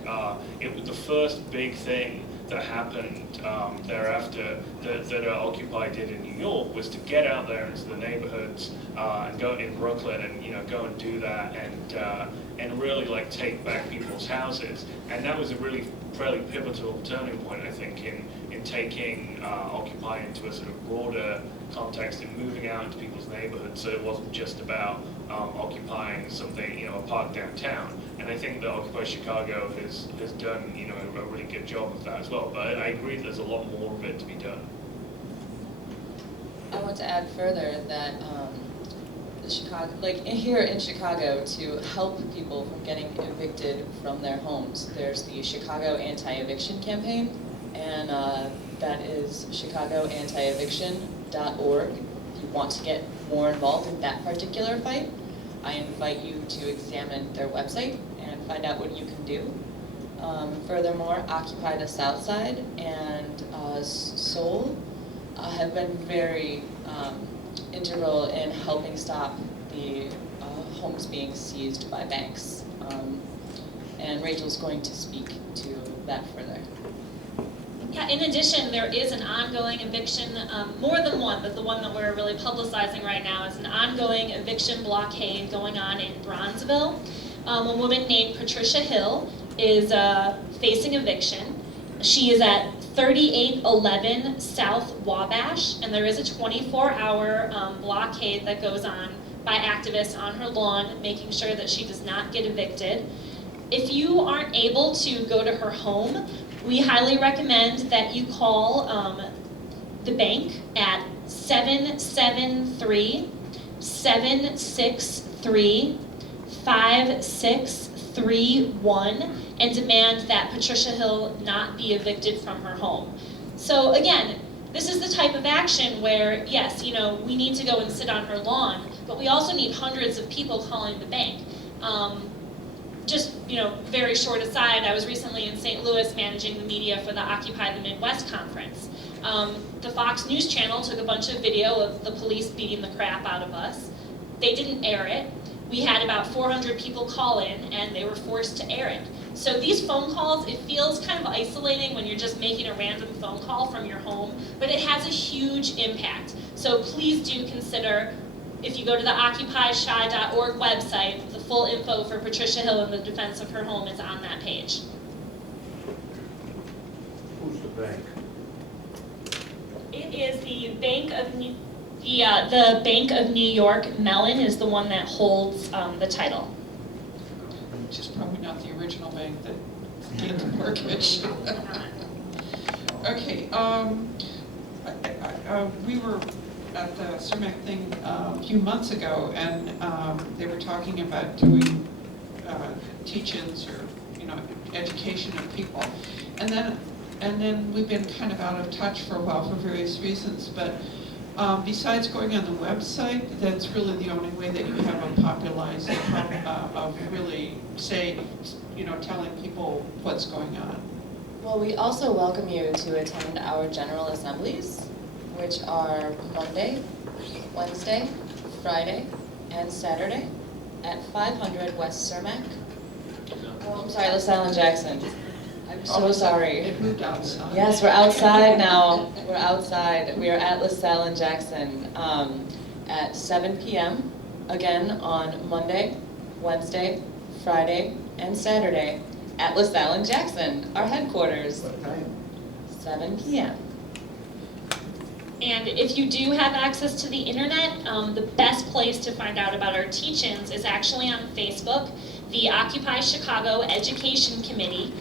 it was the first big thing that happened thereafter that Occupy did in New York was to get out there into the neighborhoods and go in Brooklyn and go and do that and really like take back people's houses. And that was a really fairly pivotal turning point, I think, in taking Occupy into a sort of broader context and moving out into people's neighborhoods, so it wasn't just about occupying something, a park downtown. And I think that Occupy Chicago has done, a really good job of that as well. But I agree that there's a lot more of it to be done. I want to add further that here in Chicago, to help people from getting evicted from their homes, there's the Chicago Anti-Eviction Campaign, and that is chicagoantieviction.org. If you want to get more involved in that particular fight, I invite you to examine their website and find out what you can do. Furthermore, Occupy the South Side and Seoul have been very integral in helping stop the homes being seized by banks. And Rachel's going to speak to that further. Yeah, in addition, there is an ongoing eviction, more than one, but the one that we're really publicizing right now is an ongoing eviction blockade going on in Bronzeville. A woman named Patricia Hill is facing eviction. She is at 3811 South Wabash, and there is a 24-hour blockade that goes on by activists on her lawn, making sure that she does not get evicted. If you aren't able to go to her home, we highly recommend that you call the bank at 773-763-5631 and demand that Patricia Hill not be evicted from her home. So again, this is the type of action where, yes, we need to go and sit on her lawn, but we also need hundreds of people calling the bank. Just, very short aside, I was recently in St. Louis managing the media for the Occupy the Midwest conference. The Fox News channel took a bunch of video of the police beating the crap out of us. They didn't air it. We had about 400 people call in, and they were forced to air it. So these phone calls, it feels kind of isolating when you're just making a random phone call from your home, but it has a huge impact. So please do consider, if you go to the OccupyChi.org website, the full info for Patricia Hill and the defense of her home is on that page. Who's the bank? It is the Bank of the Bank of New York. Mellon is the one that holds the title. Which is probably not the original bank that get the mortgage. Okay, we were at the CERMAC thing a few months ago, and they were talking about doing teach-ins or, education of people. And then we've been kind of out of touch for a while for various reasons, but besides going on the website, that's really the only way that you have a popularized of really telling people what's going on. Well, we also welcome you to attend our General Assemblies, which are Monday, Wednesday, Friday, and Saturday at 500 West Cermak. Oh, I'm sorry, LaSalle and Jackson. I'm so sorry. It moved outside. Yes, we're outside now. We're outside. We are at LaSalle and Jackson at 7 p.m. again on Monday, Wednesday, Friday, and Saturday at LaSalle and Jackson, our headquarters. What time? 7 p.m. And if you do have access to the internet, the best place to find out about our teach-ins is actually on Facebook, the Occupy Chicago Education Committee,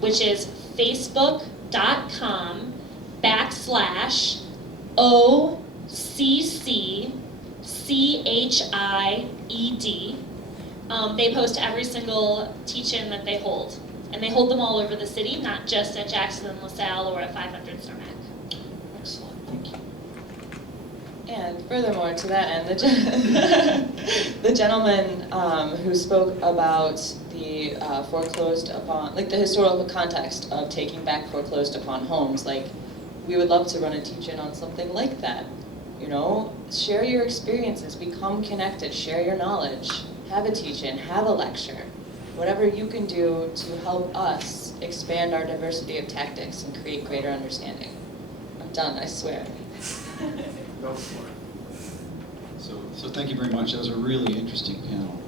which is facebook.com/OCCCHIED. They post every single teach-in that they hold. And they hold them all over the city, not just at Jackson and LaSalle or at 500 Cermak. Excellent, thank you. And furthermore, to that end, the gentleman who spoke about the foreclosed upon, like the historical context of taking back foreclosed upon homes, like we would love to run a teach-in on something like that. Share your experiences, become connected, share your knowledge, have a teach-in, have a lecture, whatever you can do to help us expand our diversity of tactics and create greater understanding. I'm done, I swear. Go for it. So thank you very much. That was a really interesting panel.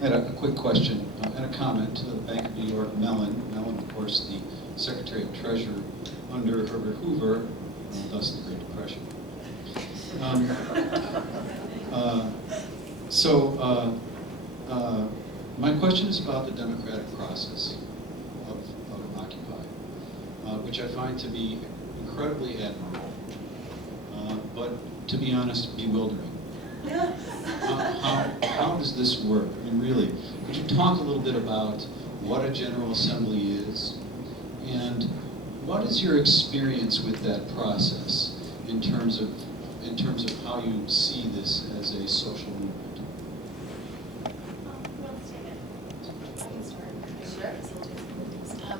And I had a quick question and a comment to the Bank of New York, Mellon. Mellon, of course, the Secretary of Treasury under Herbert Hoover, thus the Great Depression. My question is about the democratic process of Occupy, which I find to be incredibly admirable, but to be honest, bewildering. How does this work? I mean, really, could you talk a little bit about what a General Assembly is, and what is your experience with that process in terms of how you see this as a social movement?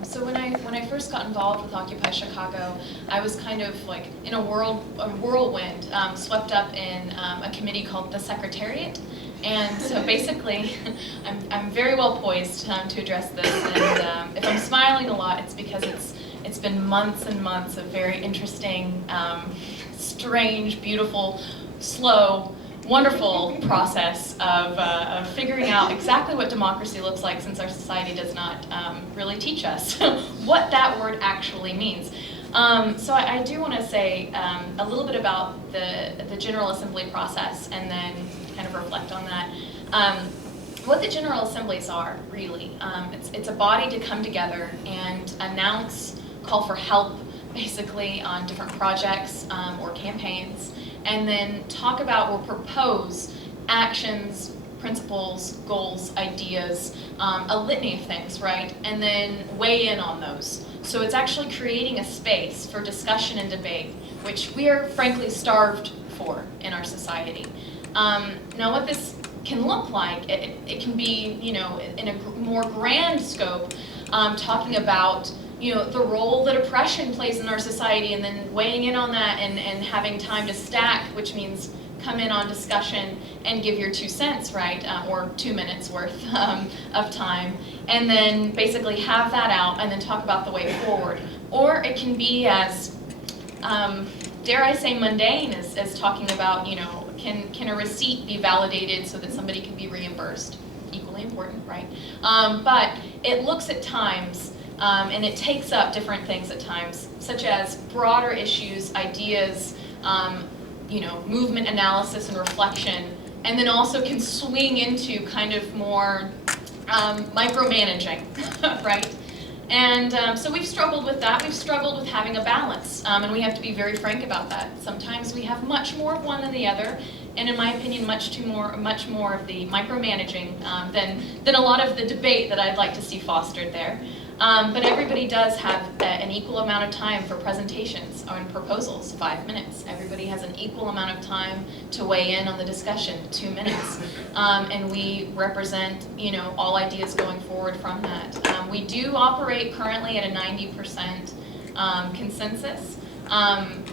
So when I first got involved with Occupy Chicago, I was kind of like in a whirlwind, swept up in a committee called the Secretariat. And so basically, I'm very well poised to address this. And if I'm smiling a lot, it's because it's been months and months of very interesting, strange, beautiful, slow, wonderful process of figuring out exactly what democracy looks like, since our society does not really teach us what that word actually means. So I do want to say a little bit about the General Assembly process and then kind of reflect on that. What the General Assemblies are, really, it's a body to come together and announce, call for help, basically, on different projects or campaigns, and then talk about or propose actions, principles, goals, ideas, a litany of things, right? And then weigh in on those. So it's actually creating a space for discussion and debate, which we are frankly starved for in our society. Now what this can look like, it can be, in a more grand scope, talking about the role that oppression plays in our society, and then weighing in on that and having time to stack, which means come in on discussion and give your 2 cents, right, or 2 minutes worth of time, and then basically have that out and then talk about the way forward. Or it can be as, dare I say, mundane as talking about, can a receipt be validated so that somebody can be reimbursed? Equally important, right? But it looks at times, and it takes up different things at times, such as broader issues, ideas, movement analysis and reflection, and then also can swing into kind of more micromanaging, right? And so we've struggled with that. We've struggled with having a balance, and we have to be very frank about that. Sometimes we have much more of one than the other, and in my opinion, much more of the micromanaging than a lot of the debate that I'd like to see fostered there. But everybody does have an equal amount of time for presentations or proposals, 5 minutes. Everybody has an equal amount of time to weigh in on the discussion, 2 minutes. And we represent, all ideas going forward from that. We do operate currently at a 90% consensus.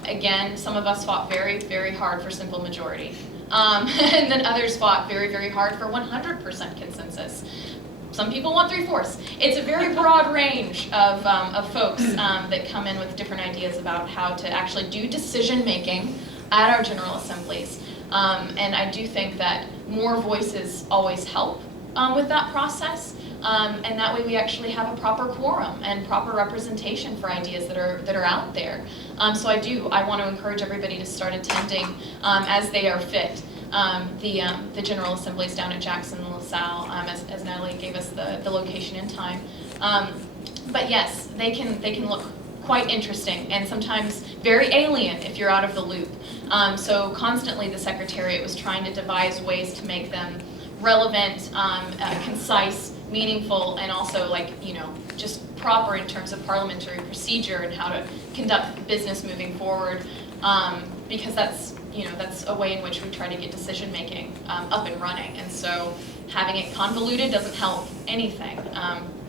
Again, some of us fought very, very hard for simple majority. And then others fought very, very hard for 100% consensus. Some people want 3/4. It's a very broad range of folks that come in with different ideas about how to actually do decision making at our General Assemblies. And I do think that more voices always help with that process. And that way we actually have a proper quorum and proper representation for ideas that are out there. So I want to encourage everybody to start attending as they are fit. The General Assemblies down at Jackson and LaSalle, as Natalie gave us the location and time. But yes, they can look quite interesting and sometimes very alien if you're out of the loop. So constantly the Secretariat was trying to devise ways to make them relevant, concise, meaningful, and also just proper in terms of parliamentary procedure and how to conduct business moving forward. Because that's a way in which we try to get decision making up and running. And so having it convoluted doesn't help anything.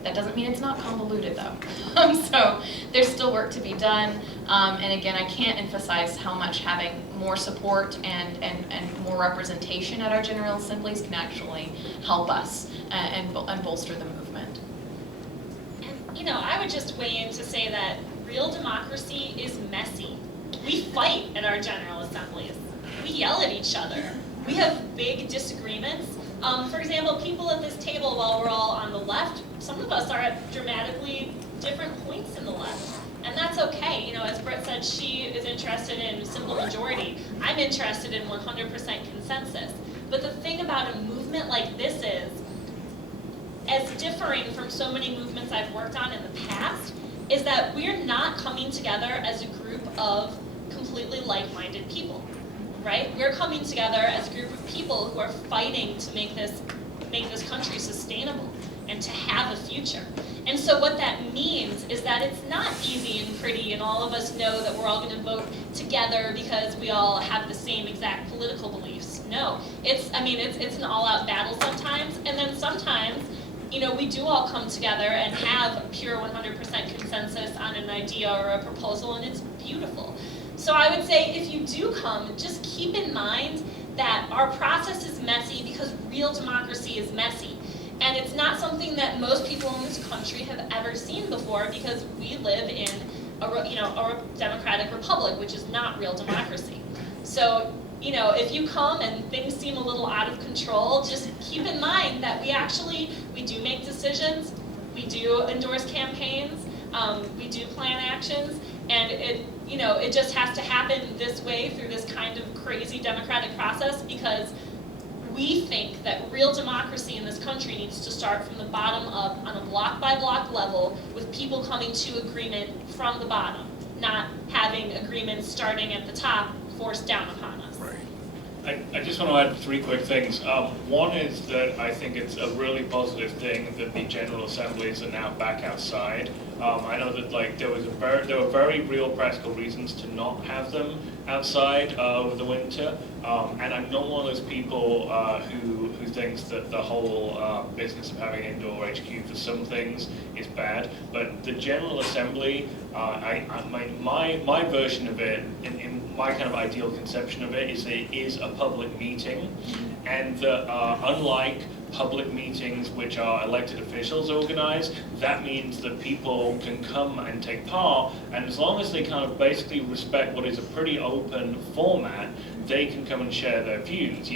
That doesn't mean it's not convoluted though. So there's still work to be done. And again, I can't emphasize how much having more support and more representation at our General Assemblies can actually help us and bolster the movement. And I would just weigh in to say that real democracy is messy. We fight at our General Assemblies. We yell at each other. We have big disagreements. For example, people at this table, while we're all on the left, some of us are at dramatically different points in the left. And that's okay. As Brit said, she is interested in simple majority. I'm interested in 100% consensus. But the thing about a movement like this as differing from so many movements I've worked on in the past, is that we're not coming together as a group of completely like-minded people, right? We're coming together as a group of people who are fighting to make this country sustainable and to have a future. And so what that means is that it's not easy and pretty and all of us know that we're all going to vote together because we all have the same exact political beliefs. No, it's an all-out battle sometimes, and then sometimes we do all come together and have a pure 100% consensus on an idea or a proposal, and it's beautiful. So I would say if you do come, just keep in mind that our process is messy because real democracy is messy. And it's not something that most people in this country have ever seen before because we live in a democratic republic, which is not real democracy. So if you come and things seem a little out of control, just keep in mind that we do make decisions, we do endorse campaigns, we do plan actions, and it just has to happen this way through this kind of crazy democratic process because we think that real democracy in this country needs to start from the bottom up on a block-by-block level with people coming to agreement from the bottom, not having agreements starting at the top forced down upon us. Right. I just want to add 3 quick things. One is that I think it's a really positive thing that the General Assemblies are now back outside. I know that there were very real practical reasons to not have them outside over the winter, and I'm not one of those people who thinks that the whole business of having indoor HQ for some things is bad. But the General Assembly, my version of it, in my kind of ideal conception of it, is it is a public meeting, and unlike public meetings which are elected officials organize, that means that people can come and take part, and as long as they kind of basically respect what is a pretty open format, they can come and share their views.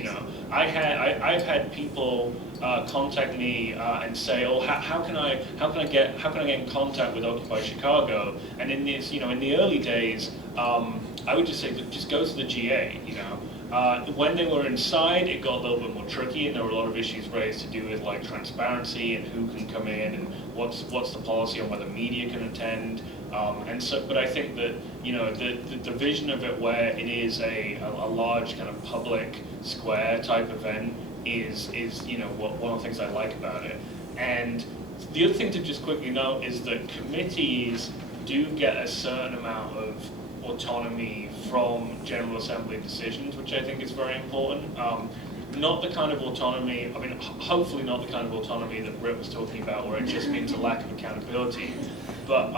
I've had people contact me and say, "Oh, how can I get in contact with Occupy Chicago?" And in this, in the early days, I would just say, just go to the GA. When they were inside, it got a little bit more tricky, and there were a lot of issues raised to do with transparency and who can come in and what's the policy on whether media can attend, and so. But I think that the vision of it, where it is a large kind of public square type event, is one of the things I like about it. And the other thing to just quickly note is that committees do get a certain amount of autonomy from General Assembly decisions, which I think is very important. Not the kind of autonomy, I mean, hopefully not the kind of autonomy that Brit was talking about, where it just means a lack of accountability, but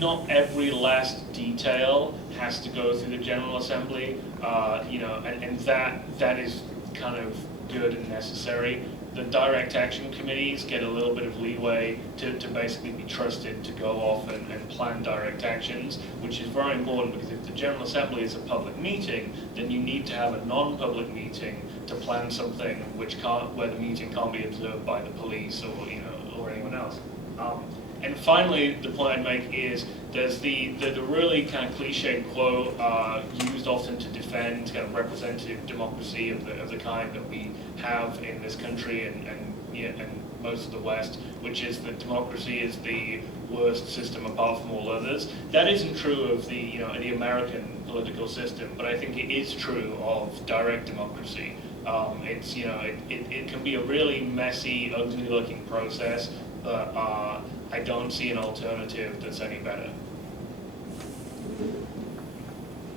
not every last detail has to go through the General Assembly, and that is kind of good and necessary. The direct action committees get a little bit of leeway to basically be trusted to go off and plan direct actions, which is very important, because if the General Assembly is a public meeting, then you need to have a non-public meeting to plan something where the meeting can't be observed by the police or anyone else. And finally, the point I'd make is there's the really kind of cliched quote used often to defend kind of representative democracy of the kind that we have in this country and most of the West, which is that democracy is the worst system apart from all others. That isn't true of the American political system, but I think it is true of direct democracy. It can be a really messy, ugly-looking process, but I don't see an alternative that's any better.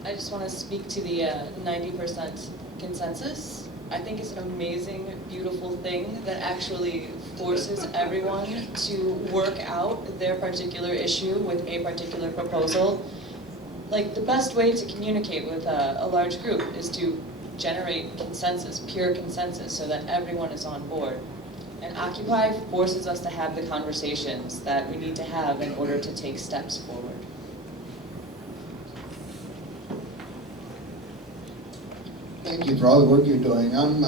I just want to speak to the 90% consensus. I think it's an amazing, beautiful thing that actually forces everyone to work out their particular issue with a particular proposal. Like, the best way to communicate with a large group is to generate consensus, pure consensus, so that everyone is on board. And Occupy forces us to have the conversations that we need to have in order to take steps forward. Thank you for all the work you're doing. I'm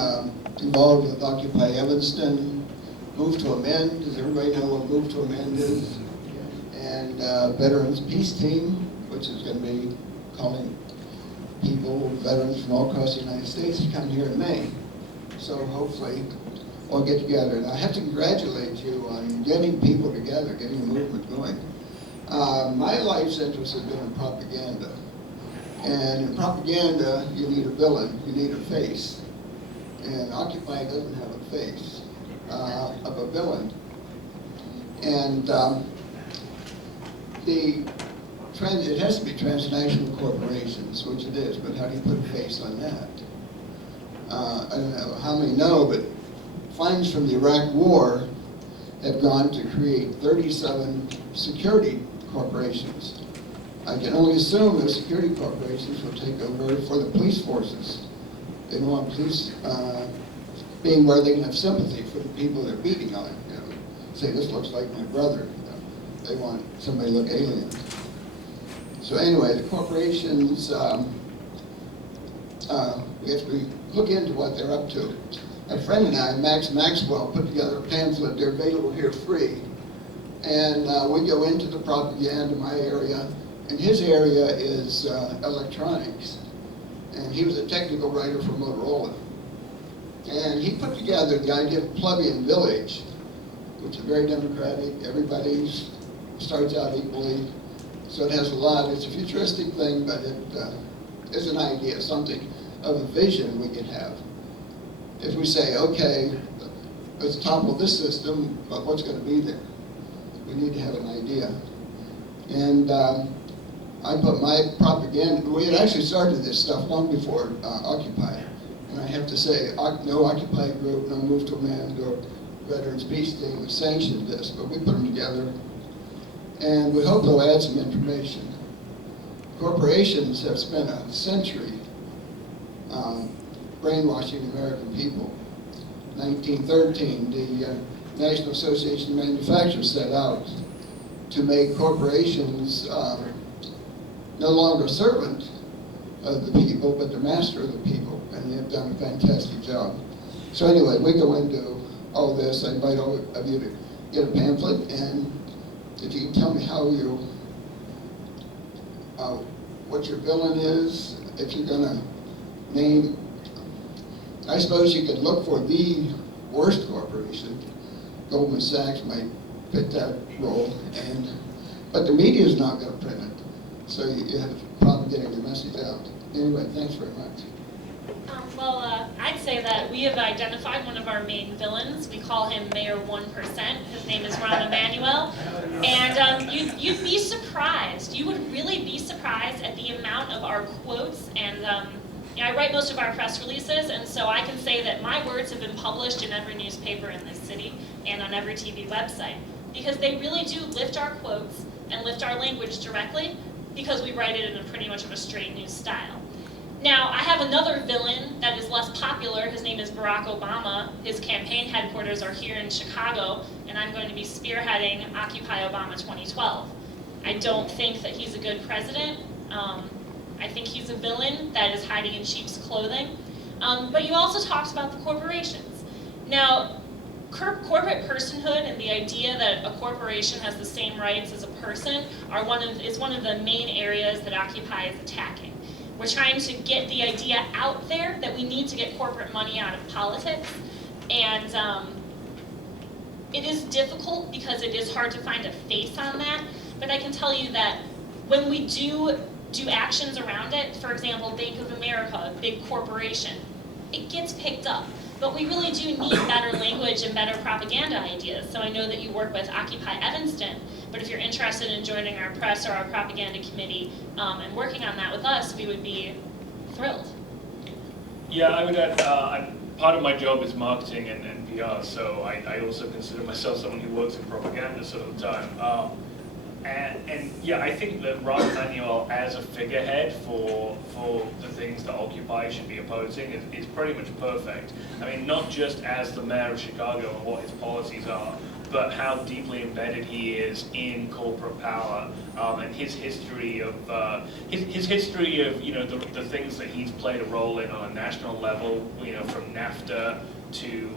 involved with Occupy Evanston, Move to Amend. Does everybody know what Move to Amend is? And Veterans Peace Team, which is going to be calling people, veterans from all across the United States, to come here in May. So hopefully we'll get together. And I have to congratulate you on getting people together, getting a movement going. My life's interest has been in propaganda. And in propaganda, you need a villain, you need a face. And Occupy doesn't have a face of a villain. And it has to be transnational corporations, which it is, but how do you put a face on that? I don't know how many know, but funds from the Iraq War have gone to create 37 security corporations. I can only assume those security corporations will take over for the police forces. They don't want police being where they can have sympathy for the people they're beating on. Say, this looks like my brother. They want somebody to look alien. So anyway, the corporations, we have to look into what they're up to. A friend and I, Max Maxwell, put together a pamphlet. They're available here free. And we go into the propaganda in my area. And his area is electronics. And he was a technical writer for Motorola. And he put together the idea of plebeian village, which is very democratic. Everybody starts out equally. So it has a lot. It's a futuristic thing, but it is an idea, something of a vision we can have. If we say, okay, let's topple this system, but what's going to be there? We need to have an idea. And I put my propaganda, we had actually started this stuff long before Occupy. And I have to say, no Occupy group, no Move to Amend, or Veterans Peace Team sanctioned this, but we put them together. And we hope they'll add some information. Corporations have spent a century brainwashing the American people. 1913, the National Association of Manufacturers set out to make corporations no longer servant of the people, but the master of the people, and they have done a fantastic job. So anyway, we go into all this. I invite all of you to get a pamphlet, and if you can tell me how you, what your villain is, if you're going to name, I suppose you could look for the worst corporation. Goldman Sachs might fit that role, but the media is not going to print it, so you have a problem getting your message out. Anyway, thanks very much. I'd say that we have identified one of our main villains. We call him Mayor 1%. His name is Rahm Emanuel. And you'd be surprised. You would really be surprised at the amount of our quotes. And I write most of our press releases, and so I can say that my words have been published in every newspaper in this city and on every TV website. Because they really do lift our quotes and lift our language directly, because we write it in a pretty much of a straight news style. Now, I have another villain that is less popular. His name is Barack Obama. His campaign headquarters are here in Chicago, and I'm going to be spearheading Occupy Obama 2012. I don't think that he's a good president. I think he's a villain that is hiding in sheep's clothing. But you also talked about the corporations. Now, corporate personhood and the idea that a corporation has the same rights as a person is one of the main areas that Occupy is attacking. We're trying to get the idea out there that we need to get corporate money out of politics, and it is difficult because it is hard to find a face on that, but I can tell you that when we do actions around it, for example, Bank of America, a big corporation, it gets picked up. But we really do need better language and better propaganda ideas. So I know that you work with Occupy Evanston, but if you're interested in joining our press or our propaganda committee and working on that with us, we would be thrilled. Yeah, I would add, part of my job is marketing and PR, so I also consider myself someone who works in propaganda some of the time. And yeah, I think that Rahm Emanuel as a figurehead for the things that Occupy should be opposing is pretty much perfect. I mean, not just as the mayor of Chicago and what his policies are, but how deeply embedded he is in corporate power, and his history of the things that he's played a role in on a national level, from NAFTA to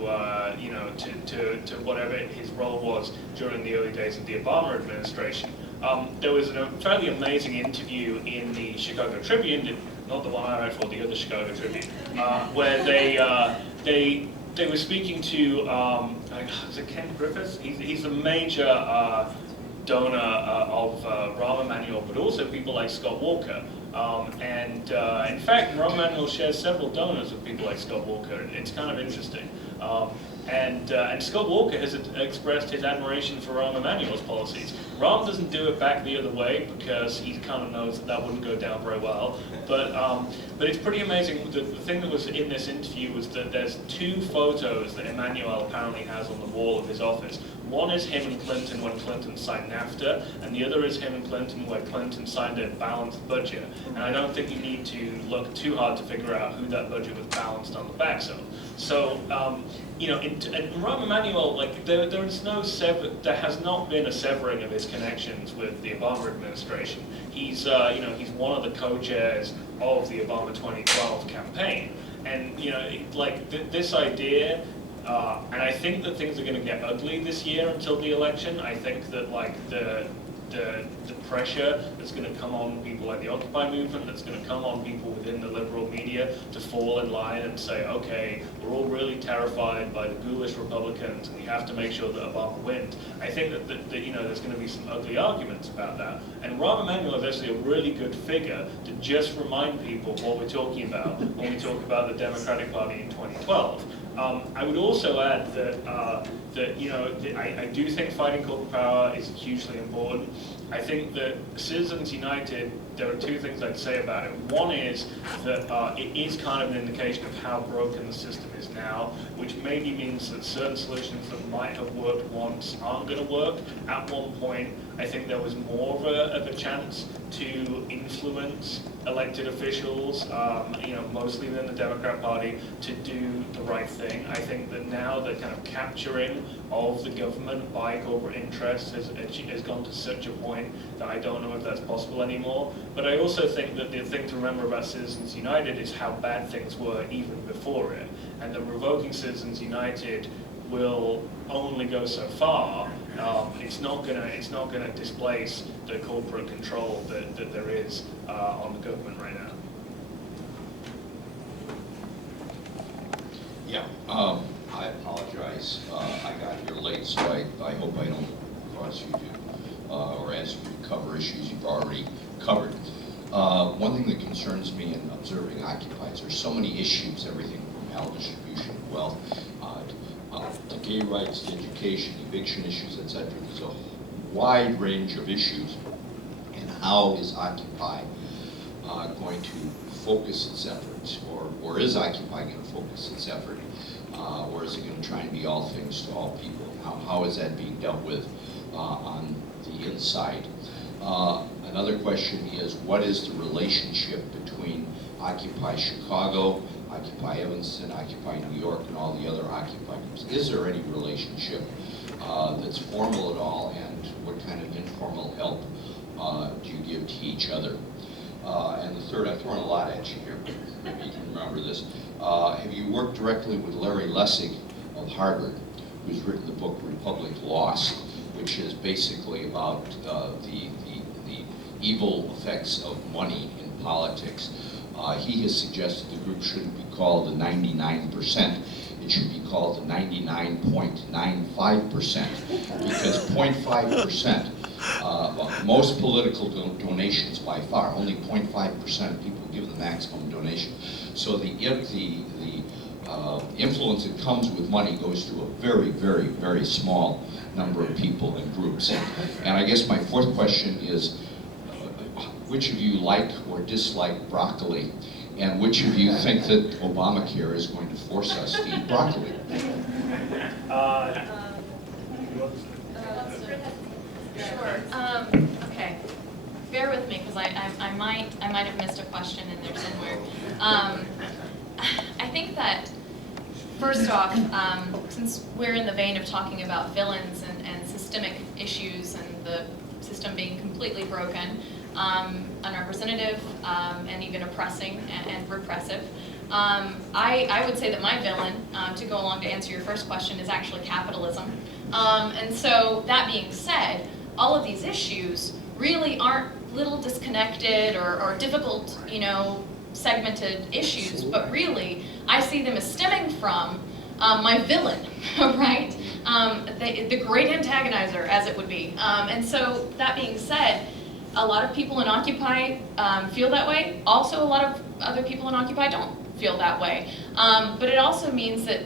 whatever his role was during the early days of the Obama administration. There was a fairly amazing interview in the Chicago Tribune, not the one I wrote for, the other Chicago Tribune, where they were speaking to, is it Ken Griffiths? He's a major donor of Rahm Emanuel, but also people like Scott Walker. In fact, Rahm Emanuel shares several donors with people like Scott Walker. It's kind of interesting. And Scott Walker has expressed his admiration for Rahm Emanuel's policies. Rahm doesn't do it back the other way because he kind of knows that wouldn't go down very well. But it's pretty amazing. The thing that was in this interview was that there's two photos that Emanuel apparently has on the wall of his office. One is him and Clinton when Clinton signed NAFTA, and the other is him and Clinton when Clinton signed a balanced budget. And I don't think you need to look too hard to figure out who that budget was balanced on the backs of. So, and Rahm Emanuel, there has not been a severing of his connections with the Obama administration. He's one of the co-chairs of the Obama 2012 campaign, and this idea. And I think that things are going to get ugly this year until the election. I think that the pressure that's going to come on people like the Occupy movement, that's going to come on people within the liberal media to fall in line and say, okay, we're all really terrified by the ghoulish Republicans, and we have to make sure that Obama wins. I think that there's going to be some ugly arguments about that. And Rahm Emanuel is actually a really good figure to just remind people what we're talking about when we talk about the Democratic Party in 2012. I would also add that I do think fighting corporate power is hugely important. I think that Citizens United, there are two things I'd say about it. One is that it is kind of an indication of how broken the system is now, which maybe means that certain solutions that might have worked once aren't going to work. At one point, I think there was more of a chance to influence elected officials, mostly within the Democrat Party, to do the right thing. I think that now the kind of capturing of the government by corporate interests has gone to such a point that I don't know if that's possible anymore. But I also think that the thing to remember about Citizens United is how bad things were even before it, and that revoking Citizens United will only go so far. It's not gonna displace the corporate control that there is on the government right now. Yeah, I apologize. I got here late, so I hope I don't One thing that concerns me in observing Occupy is there's so many issues, everything from maldistribution, wealth, to gay rights, to education, eviction issues, etc. There's a wide range of issues. And how is Occupy going to focus its efforts, or is Occupy going to focus its effort, or is it going to try and be all things to all people? How is that being dealt with on the inside? Another question is, what is the relationship between Occupy Chicago, Occupy Evanston, Occupy New York, and all the other Occupy groups? Is there any relationship that's formal at all, and what kind of informal help do you give to each other? And the third, I'm throwing a lot at you here, but maybe you can remember this. Have you worked directly with Larry Lessig of Harvard, who's written the book Republic Lost, which is basically about the evil effects of money in politics? He has suggested the group shouldn't be called the 99%. It should be called the 99.95%, because 0.5%, most political donations by far, only 0.5% of people give the maximum donation. So the influence that comes with money goes to a very, very, very small number of people and groups. And I guess my fourth question is, which of you like or dislike broccoli? And which of you think that Obamacare is going to force us to eat broccoli? Sure. Okay. Bear with me, because I might have missed a question in there somewhere. I think that first off, since we're in the vein of talking about villains and systemic issues and the system being completely broken, unrepresentative, and even oppressing and repressive, I would say that my villain, to go along to answer your first question, is actually capitalism. And so that being said, all of these issues really aren't little disconnected or difficult, segmented issues, but really I see them as stemming from my villain, right? The great antagonizer, as it would be. And so that being said, a lot of people in Occupy feel that way. Also, a lot of other people in Occupy don't feel that way. But it also means that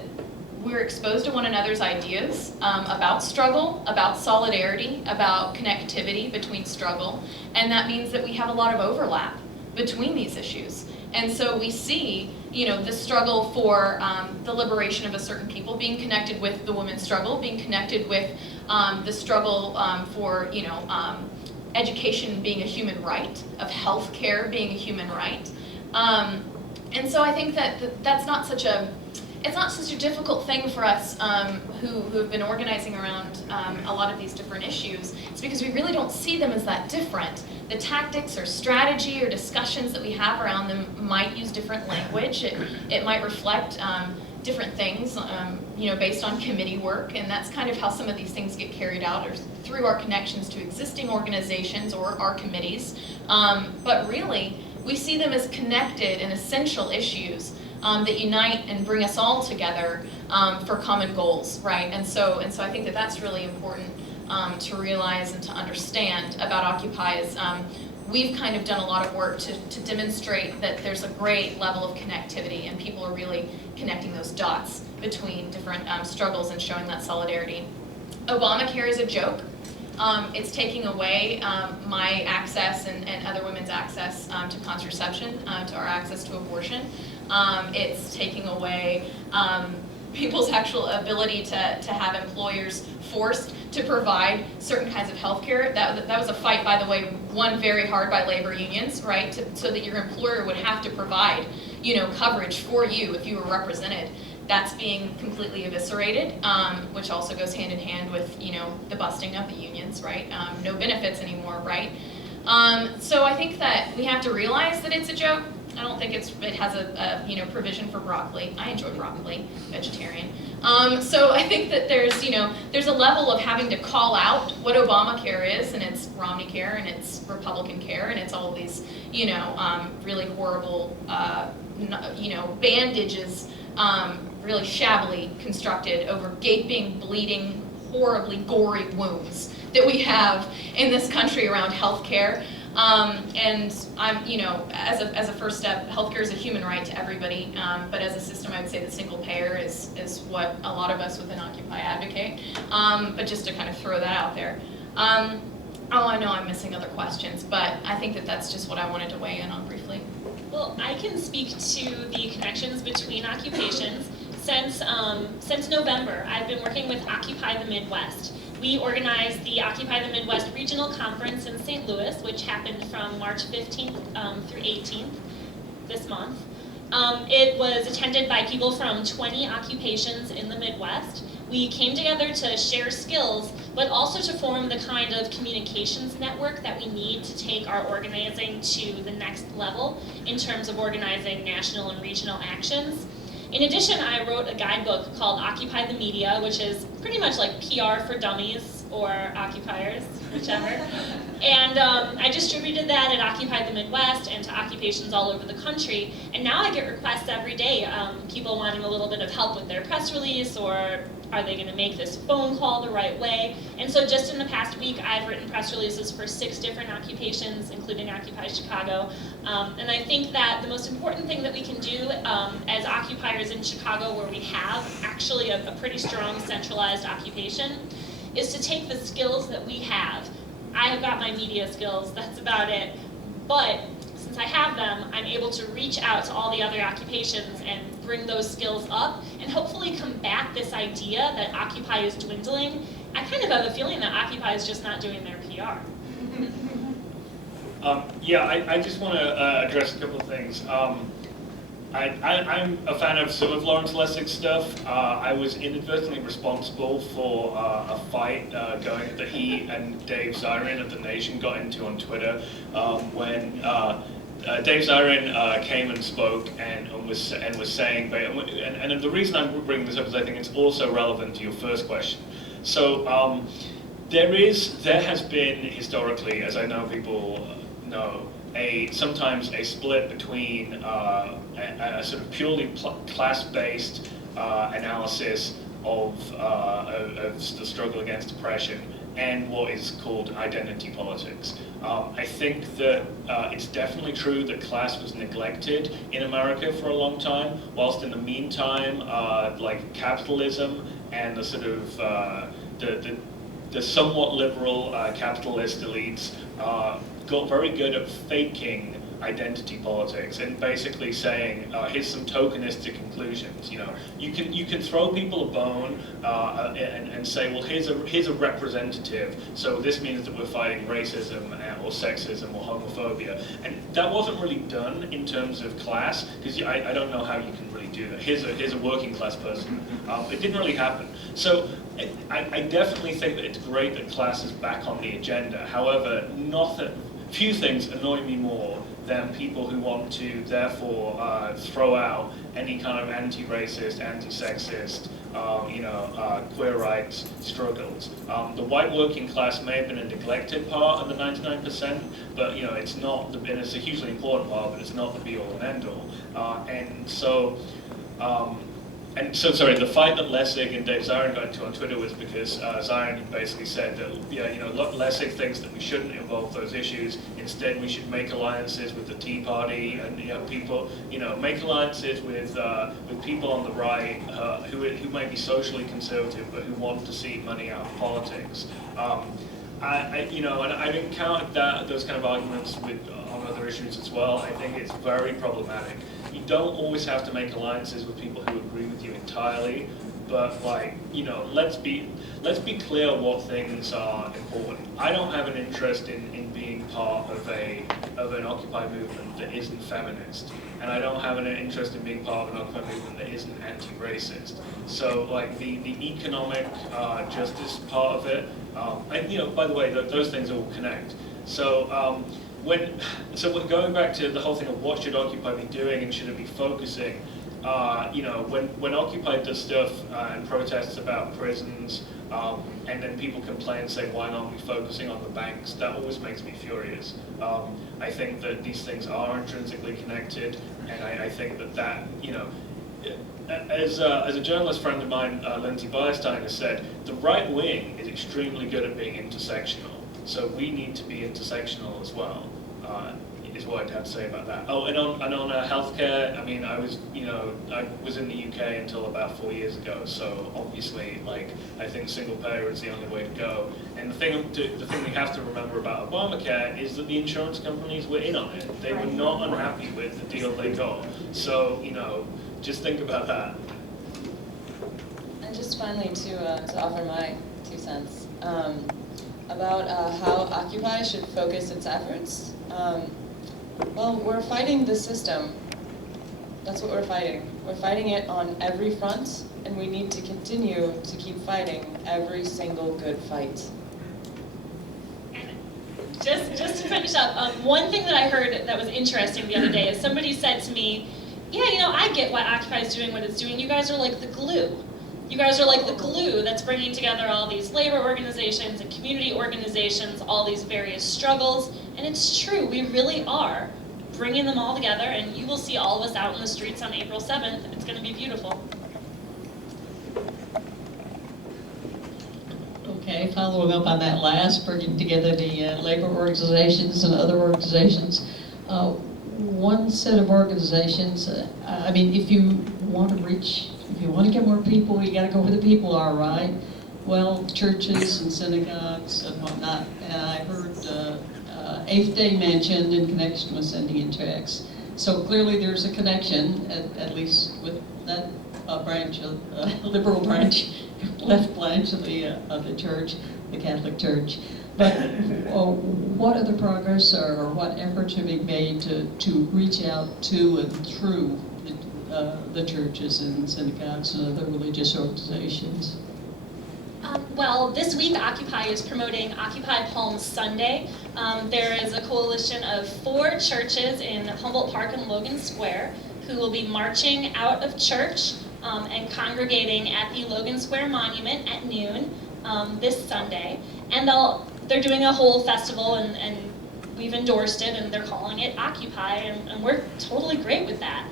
we're exposed to one another's ideas about struggle, about solidarity, about connectivity between struggle, and that means that we have a lot of overlap between these issues. And so we see, the struggle for the liberation of a certain people being connected with the women's struggle, being connected with the struggle for, education being a human right, of health care being a human right. And so I think that that's not such a difficult thing for us who have been organizing around a lot of these different issues. It's because we really don't see them as that different. The tactics or strategy or discussions that we have around them might use different language. It might reflect different things, based on committee work, and that's kind of how some of these things get carried out, or through our connections to existing organizations or our committees. But really, we see them as connected and essential issues that unite and bring us all together for common goals, right? And so I think that that's really important to realize and to understand about Occupy. Is we've kind of done a lot of work to demonstrate that there's a great level of connectivity, and people are really connecting those dots between different struggles and showing that solidarity. Obamacare is a joke. It's taking away my access and other women's access to contraception, to our access to abortion. It's taking away people's actual ability to have employers forced to provide certain kinds of health care. That was a fight, by the way, won very hard by labor unions, right? So that your employer would have to provide, coverage for you if you were represented. That's being completely eviscerated, which also goes hand in hand with, the busting of the unions, right? No benefits anymore, right? So I think that we have to realize that it's a joke. I don't think it has a provision for broccoli. I enjoy broccoli, vegetarian. So I think that there's a level of having to call out what Obamacare is, and it's Romney care, and it's Republican care, and it's all of these really horrible bandages, really shabbily constructed over gaping, bleeding, horribly gory wounds that we have in this country around health care. And I'm, you know, as a first step, healthcare is a human right to everybody, but as a system, I would say that single payer is what a lot of us within Occupy advocate. But just to kind of throw that out there. Oh, I know I'm missing other questions, but I think that that's just what I wanted to weigh in on briefly. Well, I can speak to the connections between occupations. Since November, I've been working with Occupy the Midwest. We organized the Occupy the Midwest Regional Conference in St. Louis, which happened from March 15th through 18th this month. It was attended by people from 20 occupations in the Midwest. We came together to share skills, but also to form the kind of communications network that we need to take our organizing to the next level in terms of organizing national and regional actions. In addition, I wrote a guidebook called Occupy the Media, which is pretty much like PR for dummies or occupiers, whichever. And I distributed that at Occupy the Midwest and to occupations all over the country. And now I get requests every day, people wanting a little bit of help with their press release, or are they going to make this phone call the right way? And so just in the past week, I've written press releases for 6 different occupations, including Occupy Chicago. And I think that the most important thing that we can do as occupiers in Chicago, where we have actually a pretty strong centralized occupation, is to take the skills that we have. I have got my media skills, that's about it. But since I have them, I'm able to reach out to all the other occupations and bring those skills up and hopefully combat this idea that Occupy is dwindling. I kind of have a feeling that Occupy is just not doing their PR. Yeah, I just want to address a couple of things. I'm a fan of some of Lawrence Lessig's stuff. I was inadvertently responsible for a fight that he and Dave Zirin of The Nation got into on Twitter when Dave Zirin came and spoke and was saying, and the reason I'm bringing this up is I think it's also relevant to your first question. So there has been historically, as I know people know, sometimes a split between a sort of purely class-based analysis of the struggle against oppression and what is called identity politics. I think that it's definitely true that class was neglected in America for a long time, whilst in the meantime, like capitalism and the sort of the somewhat liberal capitalist elites got very good at faking identity politics and basically saying, here's some tokenistic conclusions. You know, you can throw people a bone and say, well, here's a representative. So this means that we're fighting racism or sexism or homophobia, and that wasn't really done in terms of class, because I don't know how you can really do that. Here's a working class person. It didn't really happen. So I definitely think that it's great that class is back on the agenda. However, few things annoy me more than people who want to therefore throw out any kind of anti-racist, anti-sexist, queer rights struggles. The white working class may have been a neglected part of the 99%, but it's not and it's a hugely important part, but it's not the be-all and end-all. Sorry, the fight that Lessig and Dave Zirin got into on Twitter was because Zirin basically said that, Lessig thinks that we shouldn't involve those issues. Instead, we should make alliances with the Tea Party and people, make alliances with people on the right who may be socially conservative but who want to see money out of politics. And I've encountered those kind of arguments on other issues as well. I think it's very problematic. You don't always have to make alliances with people who agree with you entirely, but let's be clear what things are important. I don't have an interest in being part of an Occupy movement that isn't feminist, and I don't have an interest in being part of an Occupy movement that isn't anti-racist. So the economic justice part of it, and by the way, those things all connect. So. When going back to the whole thing of what should Occupy be doing and should it be focusing, when Occupy does stuff and protests about prisons, and then people complain and say, why aren't we focusing on the banks? That always makes me furious. I think that these things are intrinsically connected, and I think that as a journalist friend of mine, Lindsay Beierstein, has said, the right wing is extremely good at being intersectional. So we need to be intersectional as well. is what I'd have to say about that. Oh, and on healthcare, I mean, I was in the UK until about 4 years ago, so obviously, like, I think single payer is the only way to go. And the thing we have to remember about Obamacare is that the insurance companies were in on it. They were not unhappy with the deal they got. So, just think about that. And just finally to offer my 2 cents about how Occupy should focus its efforts. Well, we're fighting the system. That's what we're fighting. We're fighting it on every front, and we need to continue to keep fighting every single good fight. Just to finish up, one thing that I heard that was interesting the other day is somebody said to me, yeah, I get why Occupy is doing what it's doing. You guys are like the glue. You guys are like the glue that's bringing together all these labor organizations and community organizations, all these various struggles. And it's true, we really are bringing them all together, and you will see all of us out in the streets on April 7th. It's going to be beautiful. Okay, following up on that last, bringing together the labor organizations and other organizations. One set of organizations, I mean, if you want to get more people, you got to go where the people are, right? Well, churches and synagogues and whatnot. And I heard Eighth Day mentioned in connection with sending in checks. So clearly there's a connection, at least with that branch, liberal branch, left branch of the church, the Catholic Church. But what other progress or what efforts are being made to reach out to and through the churches and synagogues and other religious organizations? Well, this week Occupy is promoting Occupy Palm Sunday. There is a coalition of 4 churches in Humboldt Park and Logan Square who will be marching out of church and congregating at the Logan Square Monument at noon this Sunday. And they're doing a whole festival, and we've endorsed it, and they're calling it Occupy, and we're totally great with that.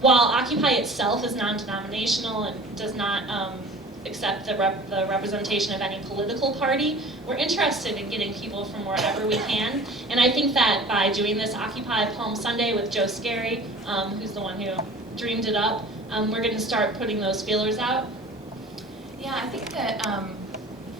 While Occupy itself is non-denominational and does not accept the representation of any political party, we're interested in getting people from wherever we can. And I think that by doing this Occupy Palm Sunday with Joe Scary, who's the one who dreamed it up, we're going to start putting those feelers out. Yeah, I think that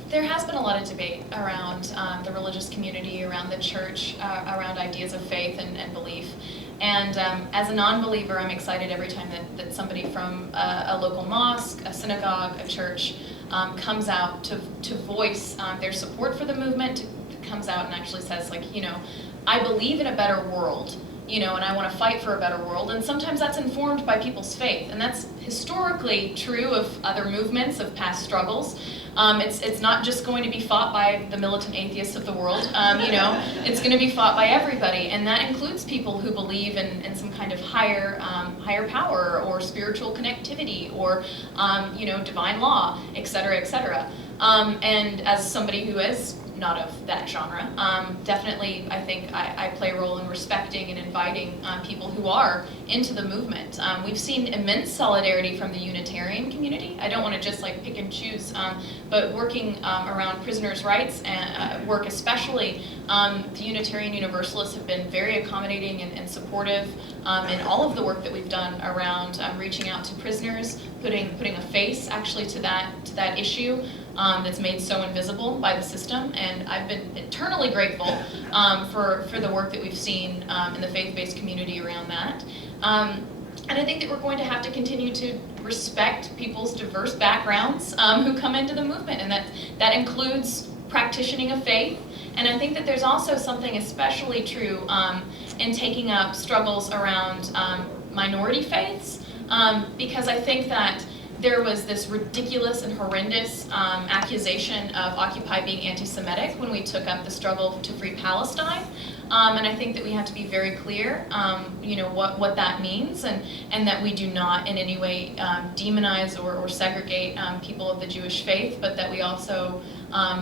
there has been a lot of debate around the religious community, around the church, around ideas of faith and belief. And as a non-believer, I'm excited every time that somebody from a local mosque, a synagogue, a church comes out to voice their support for the movement, comes out and actually says, like, I believe in a better world, and I want to fight for a better world. And sometimes that's informed by people's faith. And that's historically true of other movements, of past struggles. It's not just going to be fought by the militant atheists of the world, it's going to be fought by everybody, and that includes people who believe in some kind of higher power or spiritual connectivity or, divine law, et cetera, et cetera. And as somebody who is not of that genre, definitely I think I play a role in respecting and inviting people who are into the movement. We've seen immense solidarity from the Unitarian community. I don't want to just like pick and choose, but working around prisoners' rights and work especially, the Unitarian Universalists have been very accommodating and supportive in all of the work that we've done around reaching out to prisoners, putting a face actually to that issue. That's made so invisible by the system, and I've been eternally grateful for the work that we've seen in the faith-based community around that. And I think that we're going to have to continue to respect people's diverse backgrounds who come into the movement, and that includes practicing of faith. And I think that there's also something especially true in taking up struggles around minority faiths, because I think that there was this ridiculous and horrendous accusation of Occupy being anti-Semitic when we took up the struggle to free Palestine. And I think that we have to be very clear, what that means, and that we do not in any way demonize or segregate people of the Jewish faith, but that we also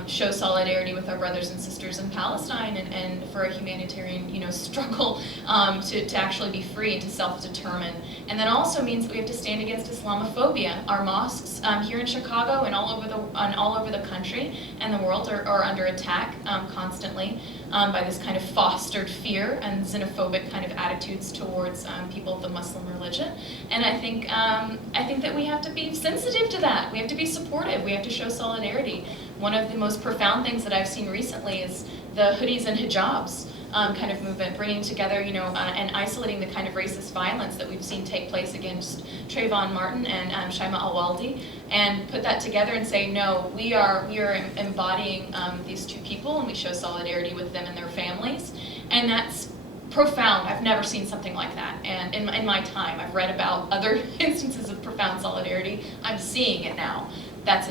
show solidarity with our brothers and sisters in Palestine and for a humanitarian, struggle to actually be free and to self-determine. And that also means that we have to stand against Islamophobia. Our mosques here in Chicago and all over the country and the world are under attack constantly by this kind of fostered fear and xenophobic kind of attitudes towards people of the Muslim religion. And I think that we have to be sensitive to that. We have to be supportive. We have to show solidarity. One of the most profound things that I've seen recently is the hoodies and hijabs kind of movement, bringing together, and isolating the kind of racist violence that we've seen take place against Trayvon Martin and Shaima Al-Waldi, and put that together and say, no, we are embodying these two people, and we show solidarity with them and their families, and that's profound. I've never seen something like that, and in my time, I've read about other instances of profound solidarity. I'm seeing it now. That's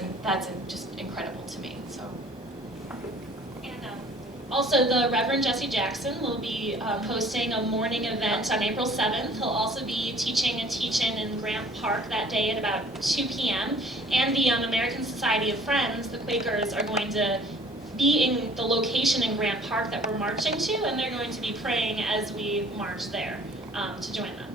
just incredible to me. So. And also, the Reverend Jesse Jackson will be hosting a morning event on April 7th. He'll also be teaching a teach-in in Grant Park that day at about 2 p.m. And the American Society of Friends, the Quakers, are going to be in the location in Grant Park that we're marching to, and they're going to be praying as we march there to join them.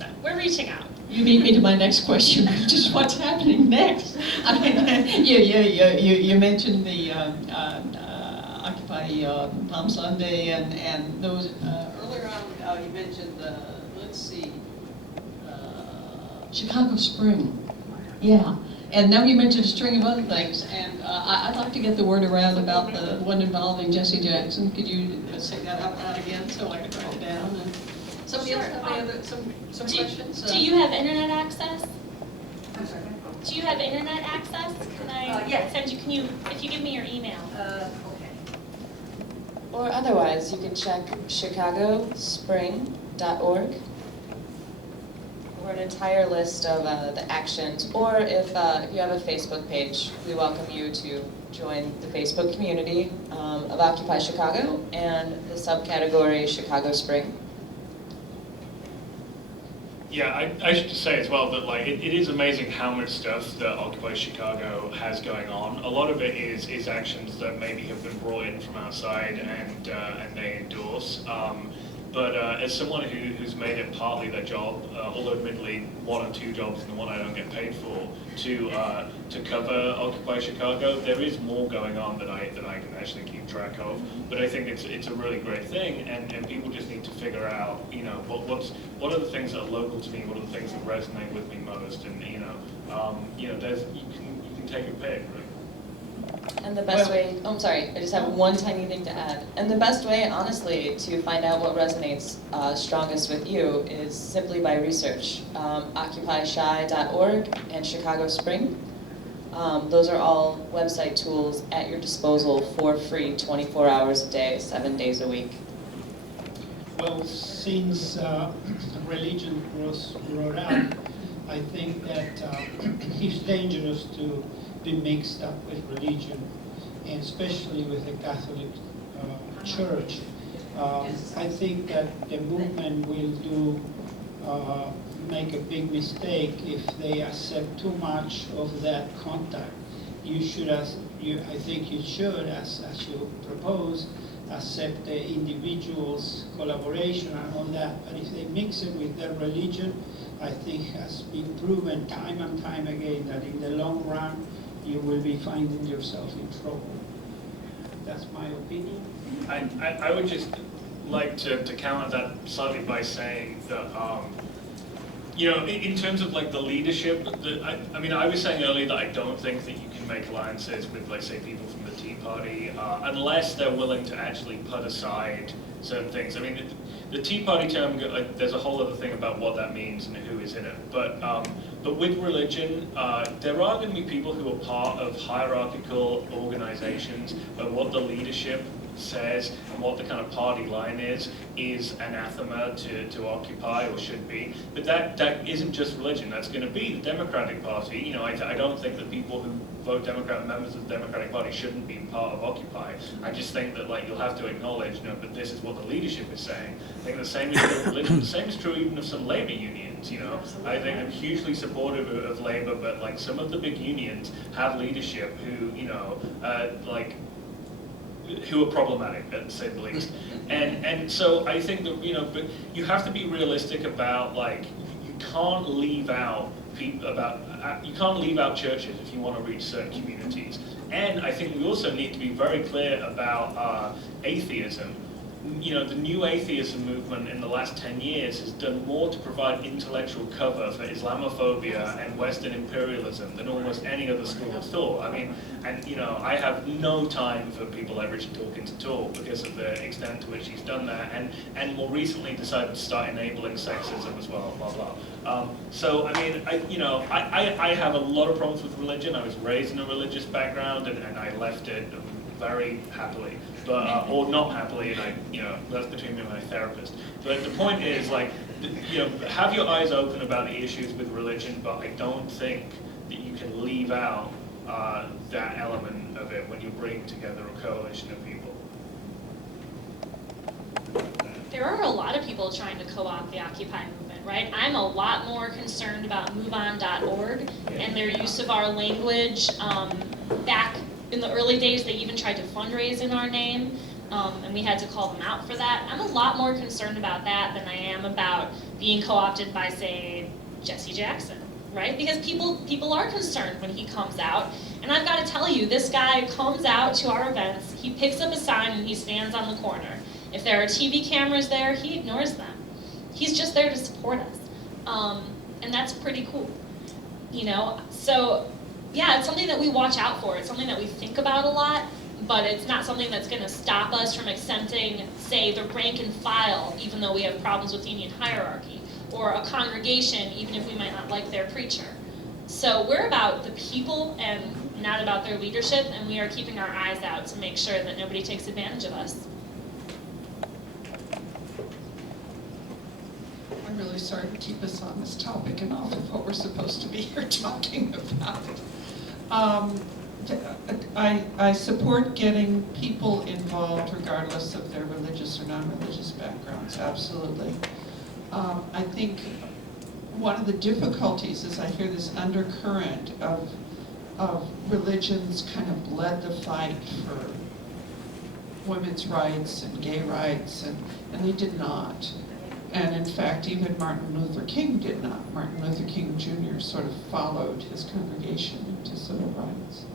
So we're reaching out. You beat me to my next question, which is what's happening next. I mean, you mentioned the Occupy Palm Sunday and those, earlier on you mentioned the, Chicago Spring. Yeah. And now you mentioned a string of other things, and I'd like to get the word around about the one involving Jesse Jackson. Could you say that out loud again so I can write it down? And somebody else have any other, some questions? Do you have internet access? I'm sorry. Do you have internet access? Can I send you? If you give me your email? Okay. Or otherwise, you can check chicagospring.org for an entire list of the actions. Or if you have a Facebook page, we welcome you to join the Facebook community of Occupy Chicago and the subcategory Chicago Spring. Yeah, I should just say as well that it is amazing how much stuff that Occupy Chicago has going on. A lot of it is actions that maybe have been brought in from outside and they endorse. But as someone who's made it partly their job, although admittedly one or two jobs and the one I don't get paid for, to cover Occupy Chicago, there is more going on that I can actually keep track of. But I think it's a really great thing, and people just need to figure out, what are the things that are local to me, what are the things that resonate with me most, and you can take a pick, right? And the best way, I'm sorry, I just have one tiny thing to add. And the best way, honestly, to find out what resonates strongest with you is simply by research. OccupyChi.org and Chicago Spring. Those are all website tools at your disposal for free, 24 hours a day, 7 days a week. Well, since religion was brought up, I think that it's dangerous to be mixed up with religion, and especially with the Catholic Church. I think that the movement will make a big mistake if they accept too much of that contact. You should, I think you should, as you propose, accept the individual's collaboration and all that. But if they mix it with their religion, I think has been proven time and time again that in the long run, you will be finding yourself in trouble. That's my opinion. I would just like to counter that slightly by saying that, in terms of the leadership, I was saying earlier that I don't think that you can make alliances with, say, people from the Tea Party unless they're willing to actually put aside certain things. I mean, the Tea Party term, there's a whole other thing about what that means and who is in it. But with religion, there are going to be people who are part of hierarchical organizations where what the leadership says and what the kind of party line is anathema to Occupy, or should be. But that isn't just religion. That's going to be the Democratic Party. You know, I don't think that people who vote Democrat, members of the Democratic Party, shouldn't be part of Occupy. I just think that, like, you'll have to acknowledge, you know, but this is what the leadership is saying. I think the same is true of religion. The same is true even of some labor unions. You know, I think I'm hugely supportive of labor, but like some of the big unions have leadership who, you know, who are problematic, to say the least. And so I think that, you know, but you have to be realistic about, like, you can't leave out you can't leave out churches if you want to reach certain communities. And I think we also need to be very clear about atheism. You know, the new atheism movement in the last 10 years has done more to provide intellectual cover for Islamophobia and Western imperialism than almost any other school of thought. I mean, and you know, I have no time for people like Richard Dawkins at all because of the extent to which he's done that, and more recently decided to start enabling sexism as well, blah, blah. So, I mean, I have a lot of problems with religion. I was raised in a religious background, and I left it very happily, but or not happily, and that's between me and my therapist. But the point is, like, you know, have your eyes open about the issues with religion, but I don't think that you can leave out that element of it when you bring together a coalition of people. There are a lot of people trying to co-opt the Occupy movement, right? I'm a lot more concerned about MoveOn.org and their use of our language. Back in the early days, they even tried to fundraise in our name, and we had to call them out for that. I'm a lot more concerned about that than I am about being co-opted by, say, Jesse Jackson, right? Because people are concerned when he comes out. And I've got to tell you, this guy comes out to our events, he picks up a sign and he stands on the corner. If there are TV cameras there, he ignores them. He's just there to support us. And that's pretty cool, you know? So, yeah, it's something that we watch out for. It's something that we think about a lot, but it's not something that's going to stop us from accepting, say, the rank and file, even though we have problems with union hierarchy, or a congregation, even if we might not like their preacher. So we're about the people and not about their leadership, and we are keeping our eyes out to make sure that nobody takes advantage of us. I'm really sorry to keep us on this topic and off of what we're supposed to be here talking about. I support getting people involved regardless of their religious or non-religious backgrounds, absolutely. I think one of the difficulties is I hear this undercurrent of religions kind of led the fight for women's rights and gay rights, and they did not. And in fact, even Martin Luther King did not. Martin Luther King Jr. sort of followed his congregation into civil rights.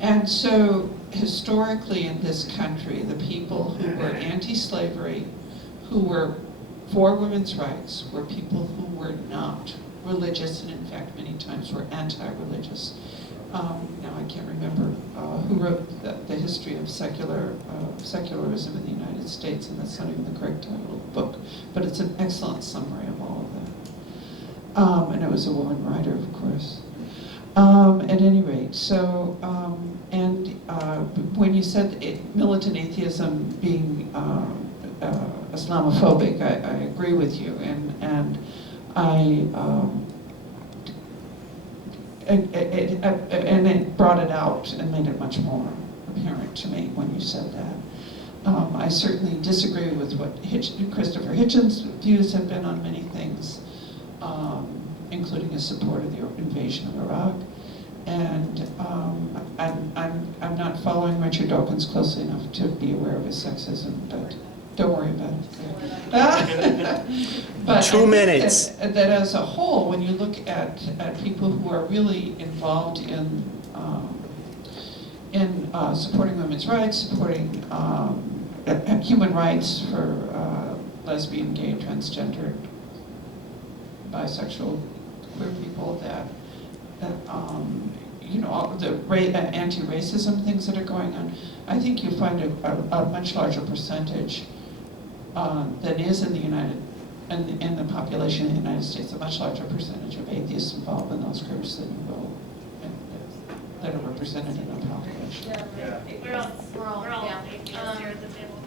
And so historically in this country, the people who were anti-slavery, who were for women's rights, were people who were not religious, and in fact many times were anti-religious. Now I can't remember who wrote the history of secularism in the United States, and that's not even the correct title of the book, but it's an excellent summary of all of that. And it was a woman writer, of course. At any rate, so, when you said militant atheism being Islamophobic, I agree with you, and it brought it out and made it much more apparent to me when you said that. I certainly disagree with what Christopher Hitchens' views have been on many things, including his support of the invasion of Iraq. And I'm not following Richard Dawkins closely enough to be aware of his sexism, but don't worry about it. But 2 minutes. That as a whole, when you look at people who are really involved in supporting women's rights, supporting human rights for lesbian, gay, transgender, bisexual, queer people, that you know, all the anti-racism things that are going on, I think you find a much larger percentage than is in the population in the United States, a much larger percentage of atheists involved in those groups than you will. that are represented in the panel. Yeah. We're all, yeah. atheists here at the table.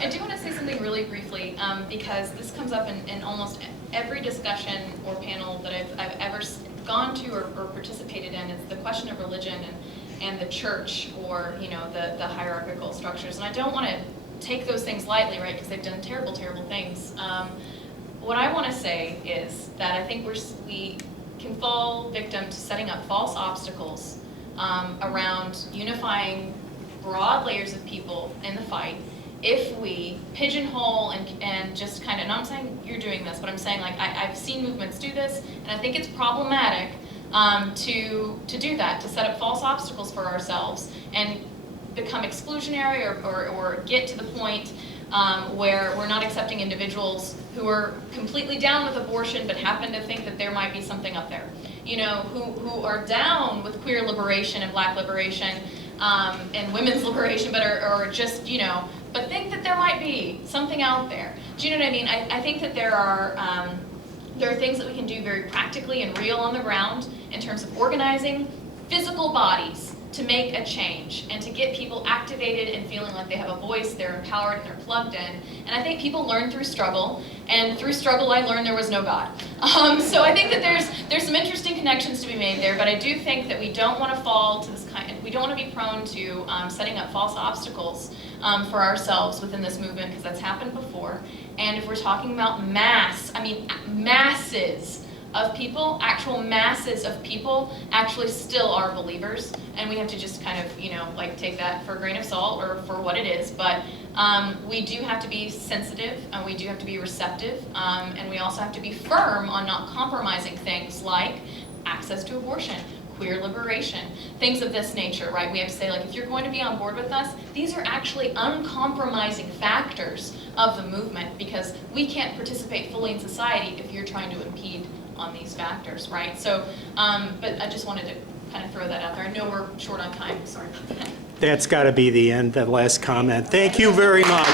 I do want to say something really briefly, because this comes up in almost every discussion or panel that I've ever gone to or participated in. It's the question of religion and the church, or the hierarchical structures. And I don't want to take those things lightly, right? Because they've done terrible, terrible things. What I want to say is that I think we can fall victim to setting up false obstacles around unifying broad layers of people in the fight if we pigeonhole and just kind of, and I'm saying you're doing this, but I'm saying, like, I've seen movements do this, and I think it's problematic to do that, to set up false obstacles for ourselves and become exclusionary or get to the point where we're not accepting individuals who are completely down with abortion but happen to think that there might be something up there, who are down with queer liberation and black liberation and women's liberation, but are just, but think that there might be something out there. Do you know what I mean? I think that there are things that we can do very practically and real on the ground in terms of organizing physical bodies to make a change and to get people activated and feeling like they have a voice, they're empowered, and they're plugged in. And I think people learn through struggle, and through struggle I learned there was no God. So I think that there's some interesting connections to be made there, but I do think that we don't want to fall to this we don't want to be prone to setting up false obstacles for ourselves within this movement, because that's happened before. And if we're talking about masses of people, actual masses of people actually still are believers, and we have to just kind of, take that for a grain of salt or for what it is, but we do have to be sensitive, and we do have to be receptive, and we also have to be firm on not compromising things like access to abortion, queer liberation, things of this nature, right? We have to say, if you're going to be on board with us, these are actually uncompromising factors of the movement, because we can't participate fully in society if you're trying to impede on these factors, right? So, but I just wanted to kind of throw that out there. I know we're short on time, sorry about that. That's got to be the end, that last comment. Thank you very much.